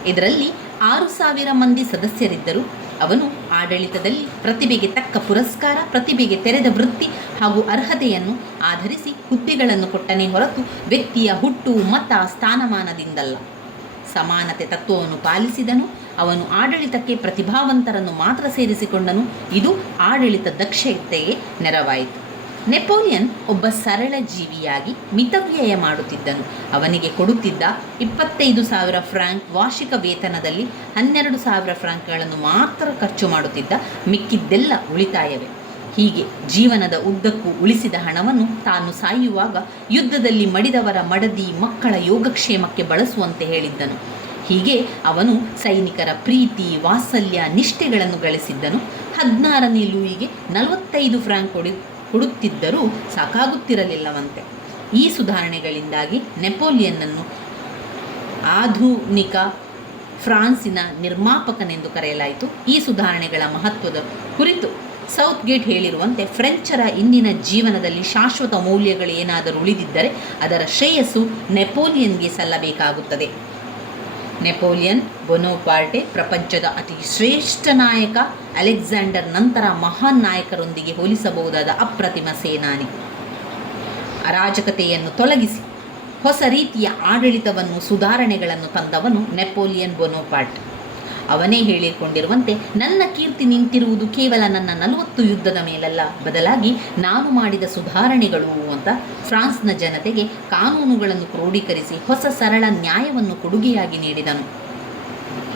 ಇದರಲ್ಲಿ 6,000 ಮಂದಿ ಸದಸ್ಯರಿದ್ದರು. ಅವನು ಆಡಳಿತದಲ್ಲಿ ಪ್ರತಿಭೆಗೆ ತಕ್ಕ ಪುರಸ್ಕಾರ, ಪ್ರತಿಭೆಗೆ ತೆರೆದ ವೃತ್ತಿ ಹಾಗೂ ಅರ್ಹತೆಯನ್ನು ಆಧರಿಸಿ ಹುದ್ದೆಗಳನ್ನು ಕೊಟ್ಟನೇ ಹೊರತು ವ್ಯಕ್ತಿಯ ಹುಟ್ಟು, ಮತ, ಸ್ಥಾನಮಾನದಿಂದಲ್ಲ. ಸಮಾನತೆ ತತ್ವವನ್ನು ಪಾಲಿಸಿದನು. ಅವನು ಆಡಳಿತಕ್ಕೆ ಪ್ರತಿಭಾವಂತರನ್ನು ಮಾತ್ರ ಸೇರಿಸಿಕೊಂಡನು. ಇದು ಆಡಳಿತ ದಕ್ಷತೆಗೆ ನೆರವಾಯಿತು. ನೆಪೋಲಿಯನ್ ಒಬ್ಬ ಸರಳ ಜೀವಿಯಾಗಿ ಮಿತವ್ಯಯ ಮಾಡುತ್ತಿದ್ದನು. ಅವನಿಗೆ ಕೊಡುತ್ತಿದ್ದ 25,000 ಫ್ರಾಂಕ್ ವಾರ್ಷಿಕ ವೇತನದಲ್ಲಿ 12,000 ಫ್ರಾಂಕ್ಗಳನ್ನು ಮಾತ್ರ ಖರ್ಚು ಮಾಡುತ್ತಿದ್ದ. ಮಿಕ್ಕಿದ್ದೆಲ್ಲ ಉಳಿತಾಯವೇ. ಹೀಗೆ ಜೀವನದ ಉದ್ದಕ್ಕೂ ಉಳಿಸಿದ ಹಣವನ್ನು ತಾನು ಸಾಯುವಾಗ ಯುದ್ಧದಲ್ಲಿ ಮಡಿದವರ ಮಡದಿ ಮಕ್ಕಳ ಯೋಗಕ್ಷೇಮಕ್ಕೆ ಬಳಸುವಂತೆ ಹೇಳಿದ್ದನು. ಹೀಗೆ ಅವನು ಸೈನಿಕರ ಪ್ರೀತಿ ವಾತ್ಸಲ್ಯ ನಿಷ್ಠೆಗಳನ್ನು ಗಳಿಸಿದ್ದನು. 16ನೇ ಲೂಯಿಗೆ 45 ಫ್ರಾಂಕ್ ಕೊಡುತ್ತಿದ್ದರೂ ಸಾಕಾಗುತ್ತಿರಲಿಲ್ಲವಂತೆ. ಈ ಸುಧಾರಣೆಗಳಿಂದಾಗಿ ನೆಪೋಲಿಯನ್ನನ್ನು ಆಧುನಿಕ ಫ್ರಾನ್ಸಿನ ನಿರ್ಮಾಪಕನೆಂದು ಕರೆಯಲಾಯಿತು. ಈ ಸುಧಾರಣೆಗಳ ಮಹತ್ವದ ಕುರಿತು ಸೌತ್ ಗೇಟ್ ಹೇಳಿರುವಂತೆ, ಫ್ರೆಂಚರ ಇಂದಿನ ಜೀವನದಲ್ಲಿ ಶಾಶ್ವತ ಮೌಲ್ಯಗಳು ಏನಾದರೂ ಉಳಿದಿದ್ದರೆ ಅದರ ಶ್ರೇಯಸ್ಸು ನೆಪೋಲಿಯನ್ಗೆ ಸಲ್ಲಬೇಕಾಗುತ್ತದೆ. ನೆಪೋಲಿಯನ್ ಬೊನೋಪಾರ್ಟೆ ಪ್ರಪಂಚದ ಅತಿ ಶ್ರೇಷ್ಠ ನಾಯಕ, ಅಲೆಕ್ಸಾಂಡರ್ ನಂತರ ಮಹಾನ್ ನಾಯಕರೊಂದಿಗೆ ಹೋಲಿಸಬಹುದಾದ ಅಪ್ರತಿಮ ಸೇನಾನಿ. ಅರಾಜಕತೆಯನ್ನು ತೊಲಗಿಸಿ ಹೊಸ ರೀತಿಯ ಆಡಳಿತವನ್ನು ಸುಧಾರಣೆಗಳನ್ನು ತಂದವನು ನೆಪೋಲಿಯನ್ ಬೊನೋಪಾರ್ಟ್. ಅವನೇ ಹೇಳಿಕೊಂಡಿರುವಂತೆ, ನನ್ನ ಕೀರ್ತಿ ನಿಂತಿರುವುದು ಕೇವಲ ನನ್ನ 40 ಯುದ್ಧದ ಮೇಲಲ್ಲ, ಬದಲಾಗಿ ನಾನು ಮಾಡಿದ ಸುಧಾರಣೆಗಳು ಅಂತ ಫ್ರಾನ್ಸ್ನ ಜನತೆಗೆ ಕಾನೂನುಗಳನ್ನು ಕ್ರೋಢೀಕರಿಸಿ ಹೊಸ ಸರಳ ನ್ಯಾಯವನ್ನು ಕೊಡುಗೆಯಾಗಿ ನೀಡಿದನು.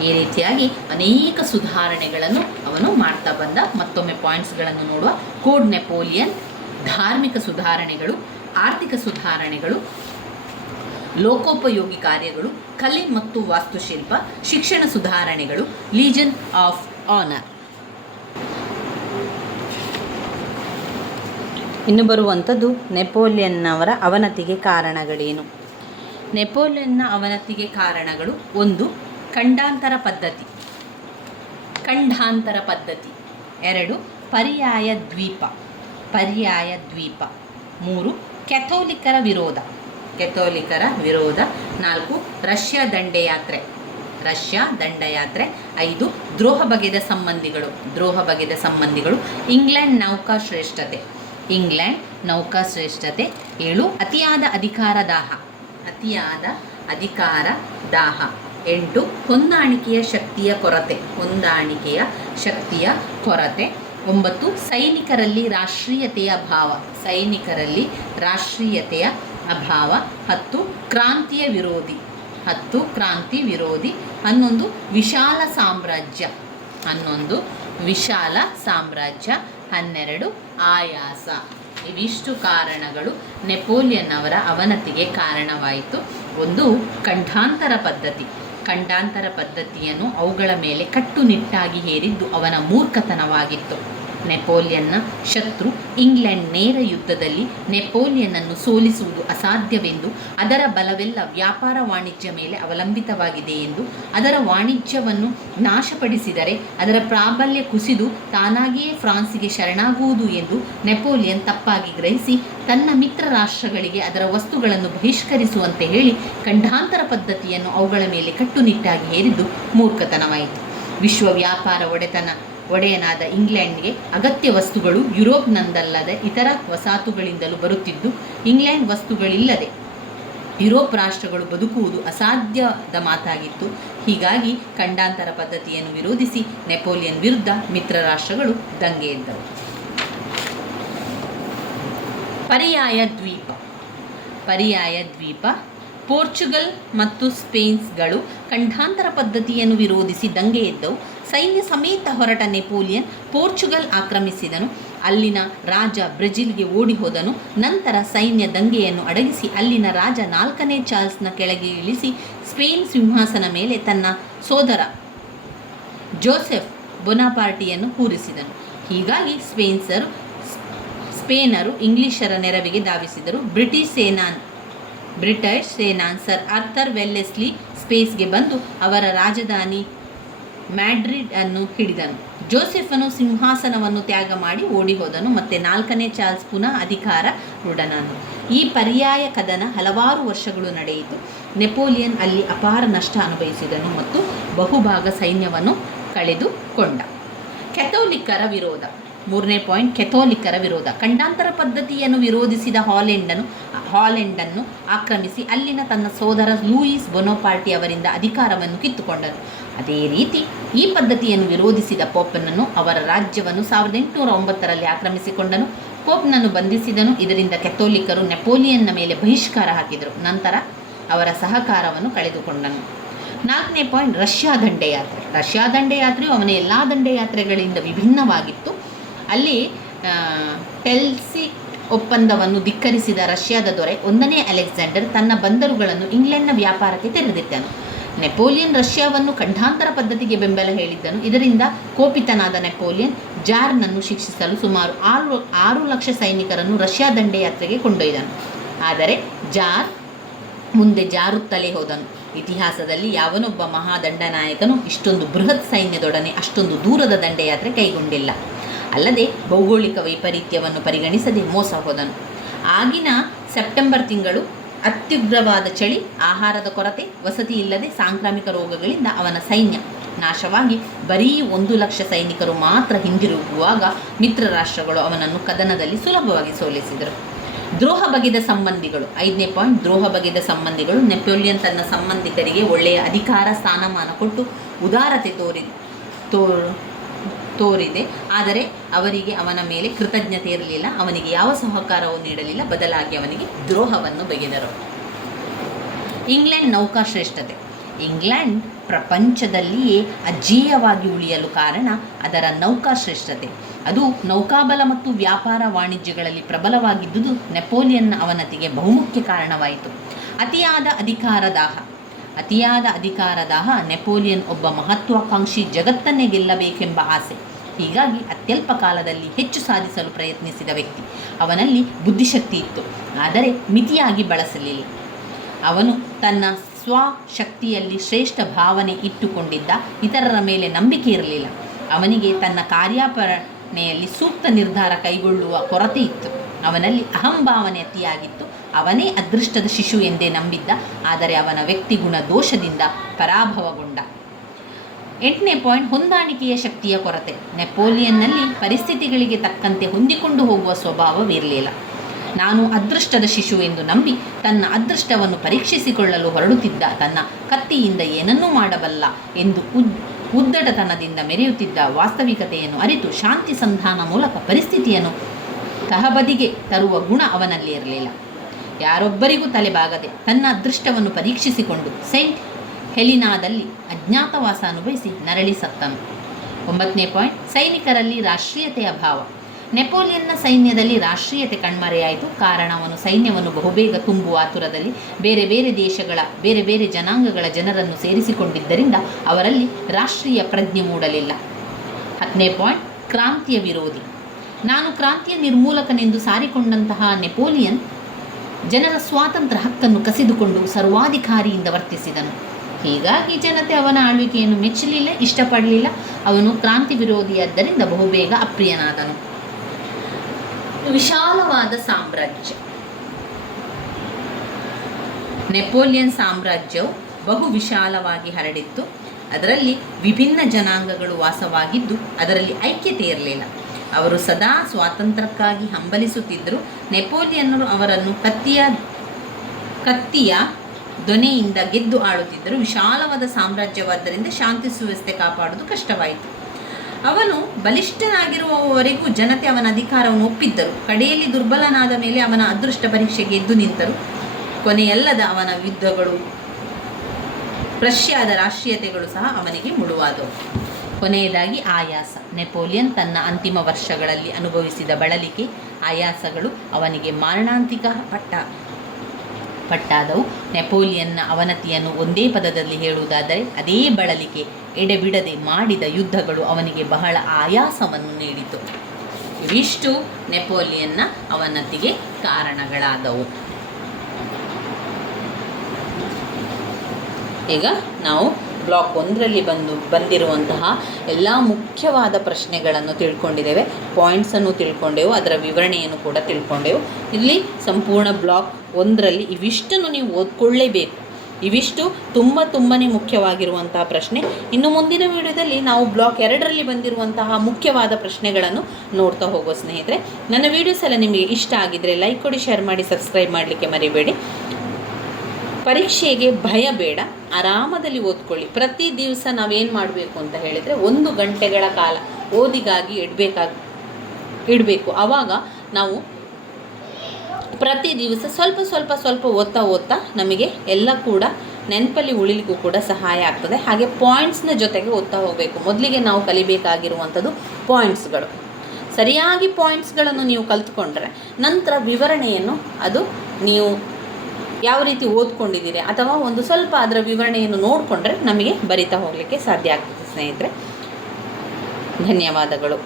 ಈ ರೀತಿಯಾಗಿ ಅನೇಕ ಸುಧಾರಣೆಗಳನ್ನು ಅವನು ಮಾಡ್ತಾ ಬಂದ. ಮತ್ತೊಮ್ಮೆ ಪಾಯಿಂಟ್ಸ್ಗಳನ್ನು ನೋಡುವ. ಕೋಡ್ ನೆಪೋಲಿಯನ್, ಧಾರ್ಮಿಕ ಸುಧಾರಣೆಗಳು, ಆರ್ಥಿಕ ಸುಧಾರಣೆಗಳು, ಲೋಕೋಪಯೋಗಿ ಕಾರ್ಯಗಳು, ಕಲೆ ಮತ್ತು ವಾಸ್ತುಶಿಲ್ಪ, ಶಿಕ್ಷಣ ಸುಧಾರಣೆಗಳು, ಲೀಜನ್ ಆಫ್ ಆನರ್. ಇನ್ನು ಬರುವಂಥದ್ದು ನೆಪೋಲಿಯನ್ನವರ ಅವನತಿಗೆ ಕಾರಣಗಳೇನು. ನೆಪೋಲಿಯನ್ನ ಅವನತಿಗೆ ಕಾರಣಗಳು: 1. ಖಂಡಾಂತರ ಪದ್ಧತಿ. 2. ಪರ್ಯಾಯ ದ್ವೀಪ. 3. ಕ್ಯಾಥೋಲಿಕರ ವಿರೋಧ. 4. ರಷ್ಯಾ ದಂಡಯಾತ್ರೆ. 5. ದ್ರೋಹ ಬಗೆದ ಸಂಬಂಧಿಗಳು. ಇಂಗ್ಲೆಂಡ್ ನೌಕಾ ಶ್ರೇಷ್ಠತೆ. 7. ಅತಿಯಾದ ಅಧಿಕಾರ ದಾಹ. 8. ಹೊಂದಾಣಿಕೆಯ ಶಕ್ತಿಯ ಕೊರತೆ. 9. ಸೈನಿಕರಲ್ಲಿ ರಾಷ್ಟ್ರೀಯತೆಯ ಅಭಾವ. 10. ಕ್ರಾಂತಿ ವಿರೋಧಿ. 11. ವಿಶಾಲ ಸಾಮ್ರಾಜ್ಯ. 12. ಆಯಾಸ. ಇವಿಷ್ಟು ಕಾರಣಗಳು ನೆಪೋಲಿಯನ್ ಅವರ ಅವನತಿಗೆ ಕಾರಣವಾಯಿತು. 1. ಖಂಡಾಂತರ ಪದ್ಧತಿಯನ್ನು ಅವುಗಳ ಮೇಲೆ ಕಟ್ಟುನಿಟ್ಟಾಗಿ ಹೇರಿದ್ದು ಅವನ ಮೂರ್ಖತನವಾಗಿತ್ತು. ನೆಪೋಲಿಯನ್ನ ಶತ್ರು ಇಂಗ್ಲೆಂಡ್ ನೇರ ಯುದ್ಧದಲ್ಲಿ ನೆಪೋಲಿಯನ್ನನ್ನು ಸೋಲಿಸುವುದು ಅಸಾಧ್ಯವೆಂದು, ಅದರ ಬಲವೆಲ್ಲ ವ್ಯಾಪಾರ ವಾಣಿಜ್ಯ ಮೇಲೆ ಅವಲಂಬಿತವಾಗಿದೆ ಎಂದು, ಅದರ ವಾಣಿಜ್ಯವನ್ನು ನಾಶಪಡಿಸಿದರೆ ಅದರ ಪ್ರಾಬಲ್ಯ ಕುಸಿದು ತಾನಾಗಿಯೇ ಫ್ರಾನ್ಸಿಗೆ ಶರಣಾಗುವುದು ಎಂದು ನೆಪೋಲಿಯನ್ ತಪ್ಪಾಗಿ ಗ್ರಹಿಸಿ ತನ್ನ ಮಿತ್ರ ರಾಷ್ಟ್ರಗಳಿಗೆ ಅದರ ವಸ್ತುಗಳನ್ನು ಬಹಿಷ್ಕರಿಸುವಂತೆ ಹೇಳಿ ಖಂಡಾಂತರ ಪದ್ಧತಿಯನ್ನು ಅವುಗಳ ಮೇಲೆ ಕಟ್ಟುನಿಟ್ಟಾಗಿ ಹೇರಿದ್ದು ಮೂರ್ಖತನವಾಯಿತು. ವಿಶ್ವ ವ್ಯಾಪಾರ ಒಡೆಯನಾದ ಇಂಗ್ಲೆಂಡ್ಗೆ ಅಗತ್ಯ ವಸ್ತುಗಳು ಯುರೋಪ್ನಂದಲ್ಲದೆ ಇತರ ವಸಾಹತುಗಳಿಂದಲೂ ಬರುತ್ತಿದ್ದು, ಇಂಗ್ಲೆಂಡ್ ವಸ್ತುಗಳಿಲ್ಲದೆ ಯುರೋಪ್ ರಾಷ್ಟ್ರಗಳು ಬದುಕುವುದು ಅಸಾಧ್ಯದ ಮಾತಾಗಿತ್ತು. ಹೀಗಾಗಿ ಖಂಡಾಂತರ ಪದ್ಧತಿಯನ್ನು ವಿರೋಧಿಸಿ ನೆಪೋಲಿಯನ್ ವಿರುದ್ಧ ಮಿತ್ರ ರಾಷ್ಟ್ರಗಳು ದಂಗೆ ಎದ್ದವು. ಪರ್ಯಾಯ ದ್ವೀಪ. ಪೋರ್ಚುಗಲ್ ಮತ್ತು ಸ್ಪೇನ್ಗಳು ಖಂಡಾಂತರ ಪದ್ಧತಿಯನ್ನು ವಿರೋಧಿಸಿ ದಂಗೆ ಎದ್ದವು. ಸೈನ್ಯ ಸಮೇತ ಹೊರಟ ನೆಪೋಲಿಯನ್ ಪೋರ್ಚುಗಲ್ ಆಕ್ರಮಿಸಿದನು. ಅಲ್ಲಿನ ರಾಜ ಬ್ರೆಜಿಲ್ಗೆ ಓಡಿ ಹೋದನು. ನಂತರ ಸೈನ್ಯ ದಂಗೆಯನ್ನು ಅಡಗಿಸಿ ಅಲ್ಲಿನ ರಾಜ 4ನೇ ಚಾರ್ಲ್ಸ್ನ ಕೆಳಗೆ ಇಳಿಸಿ ಸ್ಪೇನ್ ಸಿಂಹಾಸನ ಮೇಲೆ ತನ್ನ ಸೋದರ ಜೋಸೆಫ್ ಬೊನಾಪಾರ್ಟಿಯನ್ನು ಕೂರಿಸಿದನು. ಹೀಗಾಗಿ ಸ್ಪೇನರು ಇಂಗ್ಲಿಷರ ನೆರವಿಗೆ ಧಾವಿಸಿದರು. ಬ್ರಿಟಿಷ್ ಸೇನಾನ್ ಸರ್ ಆರ್ಥರ್ ವೆಲ್ಲೆಸ್ಲಿ ಸ್ಪೇನ್ಗೆ ಬಂದು ಅವರ ರಾಜಧಾನಿ ಮ್ಯಾಡ್ರಿಡ್ ಅನ್ನು ಹಿಡಿದನು. ಜೋಸೆಫನು ಸಿಂಹಾಸನವನ್ನು ತ್ಯಾಗ ಮಾಡಿ ಓಡಿ ಹೋದನು. ಮತ್ತೆ 4ನೇ ಚಾರ್ಲ್ಸ್ ಪುನಃ ಅಧಿಕಾರ ರೂಢನಾದನು. ಈ ಪರ್ಯಾಯ ಕದನ ಹಲವಾರು ವರ್ಷಗಳು ನಡೆಯಿತು. ನೆಪೋಲಿಯನ್ ಅಲ್ಲಿ ಅಪಾರ ನಷ್ಟ ಅನುಭವಿಸಿದನು ಮತ್ತು ಬಹುಭಾಗ ಸೈನ್ಯವನ್ನು ಕಳೆದುಕೊಂಡ. ಕ್ಯಾಥೋಲಿಕರ ವಿರೋಧ. 3ನೇ ಪಾಯಿಂಟ್, ಕ್ಯಾಥೋಲಿಕರ ವಿರೋಧ. ಖಂಡಾಂತರ ಪದ್ಧತಿಯನ್ನು ವಿರೋಧಿಸಿದ ಹಾಲೆಂಡನ್ನು ಆಕ್ರಮಿಸಿ ಅಲ್ಲಿನ ತನ್ನ ಸೋದರ ಲೂಯಿಸ್ ಬೊನೋಪಾರ್ಟಿ ಅವರಿಂದ ಅಧಿಕಾರವನ್ನು ಕಿತ್ತುಕೊಂಡನು. ಅದೇ ರೀತಿ ಈ ಪದ್ಧತಿಯನ್ನು ವಿರೋಧಿಸಿದ ಪೋಪನನ್ನು ಅವರ ರಾಜ್ಯವನ್ನು 1809ರಲ್ಲಿ ಆಕ್ರಮಿಸಿಕೊಂಡನು. ಪೋಪ್ನನ್ನು ಬಂಧಿಸಿದನು. ಇದರಿಂದ ಕ್ಯಾಥೋಲಿಕರು ನೆಪೋಲಿಯನ್ನ ಮೇಲೆ ಬಹಿಷ್ಕಾರ ಹಾಕಿದರು. ನಂತರ ಅವರ ಸಹಕಾರವನ್ನು ಕಳೆದುಕೊಂಡನು. 4ನೇ ಪಾಯಿಂಟ್, ರಷ್ಯಾ ದಂಡಯಾತ್ರೆಯು ಅವನ ಎಲ್ಲ ದಂಡಯಾತ್ರೆಗಳಿಂದ ವಿಭಿನ್ನವಾಗಿತ್ತು. ಅಲ್ಲಿ ಟೆಲ್ಸಿ ಒಪ್ಪಂದವನ್ನು ಧಿಕ್ಕರಿಸಿದ ರಷ್ಯಾದ ದೊರೆ 1ನೇ ಅಲೆಕ್ಸಾಂಡರ್ ತನ್ನ ಬಂದರುಗಳನ್ನು ಇಂಗ್ಲೆಂಡ್ನ ವ್ಯಾಪಾರಕ್ಕೆ ತೆರೆದಿಟ್ಟನು. ನೆಪೋಲಿಯನ್ ರಷ್ಯಾವನ್ನು ಖಂಡಾಂತರ ಪದ್ಧತಿಗೆ ಬೆಂಬಲ ಹೇಳಿದ್ದನು. ಇದರಿಂದ ಕೋಪಿತನಾದ ನೆಪೋಲಿಯನ್ ಜಾರ್ನನ್ನು ಶಿಕ್ಷಿಸಲು ಸುಮಾರು 6 ಲಕ್ಷ ಸೈನಿಕರನ್ನು ರಷ್ಯಾ ದಂಡಯಾತ್ರೆಗೆ ಕೊಂಡೊಯ್ದನು. ಆದರೆ ಜಾರ್ ಮುಂದೆ ಜಾರುತ್ತಲೇ ಹೋದನು. ಇತಿಹಾಸದಲ್ಲಿ ಯಾವನೊಬ್ಬ ಮಹಾದಂಡನಾಯಕನು ಇಷ್ಟೊಂದು ಬೃಹತ್ ಸೈನ್ಯದೊಡನೆ ಅಷ್ಟೊಂದು ದೂರದ ದಂಡಯಾತ್ರೆ ಕೈಗೊಂಡಿಲ್ಲ. ಅಲ್ಲದೆ ಭೌಗೋಳಿಕ ವೈಪರೀತ್ಯವನ್ನು ಪರಿಗಣಿಸದೆ ಮೋಸ ಹೋದನು. ಆಗಿನ ಸೆಪ್ಟೆಂಬರ್ ತಿಂಗಳು ಅತ್ಯುಗ್ರವಾದ ಚಳಿ, ಆಹಾರದ ಕೊರತೆ, ವಸತಿ ಇಲ್ಲದೆ ಸಾಂಕ್ರಾಮಿಕ ರೋಗಗಳಿಂದ ಅವನ ಸೈನ್ಯ ನಾಶವಾಗಿ ಬರೀ 1 ಲಕ್ಷ ಸೈನಿಕರು ಮಾತ್ರ ಹಿಂದಿರುಗುವಾಗ ಮಿತ್ರ ರಾಷ್ಟ್ರಗಳು ಅವನನ್ನು ಕದನದಲ್ಲಿ ಸುಲಭವಾಗಿ ಸೋಲಿಸಿದರು. ದ್ರೋಹ ಬಗೆದ ಸಂಬಂಧಿಗಳು. 5ನೇ ಪಾಯಿಂಟ್, ದ್ರೋಹ ಬಗೆದ ಸಂಬಂಧಿಗಳು. ನೆಪೋಲಿಯನ್ ತನ್ನ ಸಂಬಂಧಿಕರಿಗೆ ಒಳ್ಳೆಯ ಅಧಿಕಾರ ಸ್ಥಾನಮಾನ ಕೊಟ್ಟು ಉದಾರತೆ ತೋರಿದೆ. ಆದರೆ ಅವರಿಗೆ ಅವನ ಮೇಲೆ ಕೃತಜ್ಞತೆ ಇರಲಿಲ್ಲ. ಅವನಿಗೆ ಯಾವ ಸಹಕಾರವೂ ನೀಡಲಿಲ್ಲ. ಬದಲಾಗಿ ಅವನಿಗೆ ದ್ರೋಹವನ್ನು ಬಗೆದರು. ಇಂಗ್ಲೆಂಡ್ ನೌಕಾಶ್ರೇಷ್ಠತೆ. ಇಂಗ್ಲೆಂಡ್ ಪ್ರಪಂಚದಲ್ಲಿಯೇ ಅಜೇಯವಾಗಿ ಉಳಿಯಲು ಕಾರಣ ಅದರ ನೌಕಾಶ್ರೇಷ್ಠತೆ. ಅದು ನೌಕಾಬಲ ಮತ್ತು ವ್ಯಾಪಾರ ವಾಣಿಜ್ಯಗಳಲ್ಲಿ ಪ್ರಬಲವಾಗಿದ್ದುದು ನೆಪೋಲಿಯನ್ನ ಅವನತಿಗೆ ಬಹುಮುಖ್ಯ ಕಾರಣವಾಯಿತು. ಅತಿಯಾದ ಅಧಿಕಾರದಾಹ ನೆಪೋಲಿಯನ್ ಒಬ್ಬ ಮಹತ್ವಾಕಾಂಕ್ಷಿ, ಜಗತ್ತನ್ನೇ ಗೆಲ್ಲಬೇಕೆಂಬ ಆಸೆ. ಹೀಗಾಗಿ ಅತ್ಯಲ್ಪ ಕಾಲದಲ್ಲಿ ಹೆಚ್ಚು ಸಾಧಿಸಲು ಪ್ರಯತ್ನಿಸಿದ ವ್ಯಕ್ತಿ. ಅವನಲ್ಲಿ ಬುದ್ಧಿಶಕ್ತಿ ಇತ್ತು, ಆದರೆ ಮಿತಿಯಾಗಿ ಬಳಸಲಿಲ್ಲ. ಅವನು ತನ್ನ ಸ್ವಶಕ್ತಿಯಲ್ಲಿ ಶ್ರೇಷ್ಠ ಭಾವನೆ ಇಟ್ಟುಕೊಂಡಿದ್ದ. ಇತರರ ಮೇಲೆ ನಂಬಿಕೆ ಇರಲಿಲ್ಲ. ಅವನಿಗೆ ತನ್ನ ಕಾರ್ಯಾಚರಣೆಯಲ್ಲಿ ಸೂಕ್ತ ನಿರ್ಧಾರ ಕೈಗೊಳ್ಳುವ ಕೊರತೆ ಇತ್ತು. ಅವನಲ್ಲಿ ಅಹಂಭಾವನೆ ಅತಿಯಾಗಿತ್ತು. ಅವನೇ ಅದೃಷ್ಟದ ಶಿಶು ಎಂದೇ ನಂಬಿದ್ದ. ಆದರೆ ಅವನ ವ್ಯಕ್ತಿಗುಣ ದೋಷದಿಂದ ಪರಾಭವಗೊಂಡ. 8ನೇ ಪಾಯಿಂಟ್, ಹೊಂದಾಣಿಕೆಯ ಶಕ್ತಿಯ ಕೊರತೆ. ನೆಪೋಲಿಯನ್ನಲ್ಲಿ ಪರಿಸ್ಥಿತಿಗಳಿಗೆ ತಕ್ಕಂತೆ ಹೊಂದಿಕೊಂಡು ಹೋಗುವ ಸ್ವಭಾವವಿರಲಿಲ್ಲ. ನಾನು ಅದೃಷ್ಟದ ಶಿಶು ಎಂದು ನಂಬಿ ತನ್ನ ಅದೃಷ್ಟವನ್ನು ಪರೀಕ್ಷಿಸಿಕೊಳ್ಳಲು ಹೊರಡುತ್ತಿದ್ದ. ತನ್ನ ಕತ್ತಿಯಿಂದ ಏನನ್ನೂ ಮಾಡಬಲ್ಲ ಎಂದು ಉದ್ದಟತನದಿಂದ ಮೆರೆಯುತ್ತಿದ್ದ. ವಾಸ್ತವಿಕತೆಯನ್ನು ಅರಿತು ಶಾಂತಿ ಸಂಧಾನ ಮೂಲಕ ಪರಿಸ್ಥಿತಿಯನ್ನು ತಹಬದಿಗೆ ತರುವ ಗುಣ ಅವನಲ್ಲಿ ಇರಲಿಲ್ಲ. ಯಾರೊಬ್ಬರಿಗೂ ತಲೆಬಾಗದೆ ತನ್ನ ಅದೃಷ್ಟವನ್ನು ಪರೀಕ್ಷಿಸಿಕೊಂಡು ಸೈಂಟ್ ಹೆಲಿನಾದಲ್ಲಿ ಅಜ್ಞಾತವಾಸ ಅನುಭವಿಸಿ ನರಳಿ ಸತ್ತನು. 9ನೇ ಪಾಯಿಂಟ್, ಸೈನಿಕರಲ್ಲಿ ರಾಷ್ಟ್ರೀಯತೆಯ ಅಭಾವ. ನೆಪೋಲಿಯನ್ನ ಸೈನ್ಯದಲ್ಲಿ ರಾಷ್ಟ್ರೀಯತೆ ಕಣ್ಮರೆಯಾಯಿತು. ಕಾರಣ ಅವನು ಸೈನ್ಯವನ್ನು ಬಹುಬೇಗ ತುಂಬುವ ಆತುರದಲ್ಲಿ ಬೇರೆ ಬೇರೆ ದೇಶಗಳ ಬೇರೆ ಬೇರೆ ಜನಾಂಗಗಳ ಜನರನ್ನು ಸೇರಿಸಿಕೊಂಡಿದ್ದರಿಂದ ಅವರಲ್ಲಿ ರಾಷ್ಟ್ರೀಯ ಪ್ರಜ್ಞೆ ಮೂಡಲಿಲ್ಲ. 10ನೇ ಪಾಯಿಂಟ್, ಕ್ರಾಂತಿಯ ವಿರೋಧಿ. ನಾನು ಕ್ರಾಂತಿಯ ನಿರ್ಮೂಲಕನೆಂದು ಸಾರಿಕೊಂಡಂತಹ ನೆಪೋಲಿಯನ್ ಜನರ ಸ್ವಾತಂತ್ರ್ಯ ಹಕ್ಕನ್ನು ಕಸಿದುಕೊಂಡು ಸರ್ವಾಧಿಕಾರಿಯಿಂದ ವರ್ತಿಸಿದನು. ಹೀಗಾಗಿ ಜನತೆ ಅವನ ಆಳ್ವಿಕೆಯನ್ನು ಮೆಚ್ಚಲಿಲ್ಲ, ಇಷ್ಟಪಡಲಿಲ್ಲ. ಅವನು ಕ್ರಾಂತಿ ವಿರೋಧಿಯಾದ್ದರಿಂದ ಬಹುಬೇಗ ಅಪ್ರಿಯನಾದನು. ವಿಶಾಲವಾದ ಸಾಮ್ರಾಜ್ಯ. ನೆಪೋಲಿಯನ್ ಸಾಮ್ರಾಜ್ಯವು ಬಹು ವಿಶಾಲವಾಗಿ ಹರಡಿತ್ತು. ಅದರಲ್ಲಿ ವಿಭಿನ್ನ ಜನಾಂಗಗಳು ವಾಸವಾಗಿದ್ದು ಅದರಲ್ಲಿ ಐಕ್ಯತೆ ಇರಲಿಲ್ಲ. ಅವರು ಸದಾ ಸ್ವಾತಂತ್ರ್ಯಕ್ಕಾಗಿ ಹಂಬಲಿಸುತ್ತಿದ್ದರು. ನೆಪೋಲಿಯನ್ನರು ಅವರನ್ನು ಕತ್ತಿಯ ದೊನೆಯಿಂದ ಗೆದ್ದು ಆಳುತ್ತಿದ್ದರು. ವಿಶಾಲವಾದ ಸಾಮ್ರಾಜ್ಯವಾದ್ದರಿಂದ ಶಾಂತಿ ಸುವ್ಯವಸ್ಥೆ ಕಾಪಾಡುವುದು ಕಷ್ಟವಾಯಿತು. ಅವನು ಬಲಿಷ್ಠನಾಗಿರುವವರೆಗೂ ಜನತೆ ಅವನ ಅಧಿಕಾರವನ್ನು ಒಪ್ಪಿದ್ದರು. ಕಡೆಯಲ್ಲಿ ದುರ್ಬಲನಾದ ಮೇಲೆ ಅವನ ಅದೃಷ್ಟ ಪರೀಕ್ಷೆಗೆ ಎದ್ದು ನಿಂತರು. ಕೊನೆಯಲ್ಲದ ಅವನ ಯುದ್ಧಗಳು, ಪ್ರಷ್ಯಾದ ರಾಷ್ಟ್ರೀಯತೆಗಳು ಸಹ ಅವನಿಗೆ ಮುಳುವಾದವು. ಕೊನೆಯದಾಗಿ ಆಯಾಸ. ನೆಪೋಲಿಯನ್ ತನ್ನ ಅಂತಿಮ ವರ್ಷಗಳಲ್ಲಿ ಅನುಭವಿಸಿದ ಬಳಲಿಕೆ, ಆಯಾಸಗಳು ಅವನಿಗೆ ಮಾರಣಾಂತಿಕ ಪಟ್ಟಾದವು. ನೆಪೋಲಿಯನ್ನ ಅವನತಿಯನ್ನು ಒಂದೇ ಪದದಲ್ಲಿ ಹೇಳುವುದಾದರೆ ಅದೇ ಬಳಲಿಕೆ. ಎಡೆಬಿಡದೆ ಮಾಡಿದ ಯುದ್ಧಗಳು ಅವನಿಗೆ ಬಹಳ ಆಯಾಸವನ್ನು ನೀಡಿತು. ಇವಿಷ್ಟು ನೆಪೋಲಿಯನ್ನ ಅವನತಿಗೆ ಕಾರಣಗಳಾದವು. ಈಗ ನಾವು ಬ್ಲಾಕ್ 1ರಲ್ಲಿ ಬಂದಿರುವಂತಹ ಎಲ್ಲ ಮುಖ್ಯವಾದ ಪ್ರಶ್ನೆಗಳನ್ನು ತಿಳ್ಕೊಂಡಿದ್ದೇವೆ. ಪಾಯಿಂಟ್ಸನ್ನು ತಿಳ್ಕೊಂಡೆವು, ಅದರ ವಿವರಣೆಯನ್ನು ಕೂಡ ತಿಳ್ಕೊಂಡೆವು. ಇಲ್ಲಿ ಸಂಪೂರ್ಣ ಬ್ಲಾಕ್ 1ರಲ್ಲಿ ಇವಿಷ್ಟನ್ನು ನೀವು ಓದ್ಕೊಳ್ಳೇಬೇಕು. ಇವಿಷ್ಟು ತುಂಬಾ ಮುಖ್ಯವಾಗಿರುವಂತಹ ಪ್ರಶ್ನೆ. ಇನ್ನು ಮುಂದಿನ ವಿಡಿಯೋದಲ್ಲಿ ನಾವು ಬ್ಲಾಕ್ 2ರಲ್ಲಿ ಬಂದಿರುವಂತಹ ಮುಖ್ಯವಾದ ಪ್ರಶ್ನೆಗಳನ್ನು ನೋಡ್ತಾ ಹೋಗೋ ಸ್ನೇಹಿತರೆ. ನನ್ನ ವಿಡಿಯೋಸ್ ಎಲ್ಲ ನಿಮಗೆ ಇಷ್ಟ ಆಗಿದ್ದರೆ ಲೈಕ್ ಕೊಡಿ, ಶೇರ್ ಮಾಡಿ, ಸಬ್ಸ್ಕ್ರೈಬ್ ಮಾಡಲಿಕ್ಕೆ ಮರಿಬೇಡಿ. ಪರೀಕ್ಷೆಗೆ ಭಯ ಬೇಡ, ಆರಾಮದಲ್ಲಿ ಓದ್ಕೊಳ್ಳಿ. ಪ್ರತಿ ದಿವಸ ನಾವೇನು ಮಾಡಬೇಕು ಅಂತ ಹೇಳಿದರೆ 1 ಗಂಟೆಗಳ ಕಾಲ ಓದಿಗಾಗಿ ಇಡಬೇಕು. ಆವಾಗ ನಾವು ಪ್ರತಿ ದಿವಸ ಸ್ವಲ್ಪ ಓದ್ತಾ ನಮಗೆ ಎಲ್ಲ ಕೂಡ ನೆನಪಲ್ಲಿ ಉಳಿಲಿಕ್ಕೂ ಕೂಡ ಸಹಾಯ ಆಗ್ತದೆ. ಹಾಗೆ ಪಾಯಿಂಟ್ಸ್ನ ಜೊತೆಗೆ ಓದ್ತಾ ಹೋಗಬೇಕು. ಮೊದಲಿಗೆ ನಾವು ಕಲಿಬೇಕಾಗಿರುವಂಥದ್ದು ಪಾಯಿಂಟ್ಸ್ಗಳು. ಸರಿಯಾಗಿ ಪಾಯಿಂಟ್ಸ್ಗಳನ್ನು ನೀವು ಕಲ್ತ್ಕೊಂಡ್ರೆ ನಂತರ ವಿವರಣೆಯನ್ನು ಅದು ನೀವು ಯಾವ ರೀತಿ ಓದ್ಕೊಂಡಿದ್ದೀರಿ ಅಥವಾ ಒಂದು ಸ್ವಲ್ಪ ಅದರ ವಿವರಣೆಯನ್ನು ನೋಡಿಕೊಂಡ್ರೆ ನಮಗೆ ಬರಿತಾ ಹೋಗಲಿಕ್ಕೆ ಸಾಧ್ಯ ಆಗ್ತದೆ ಸ್ನೇಹಿತರೆ. ಧನ್ಯವಾದಗಳು.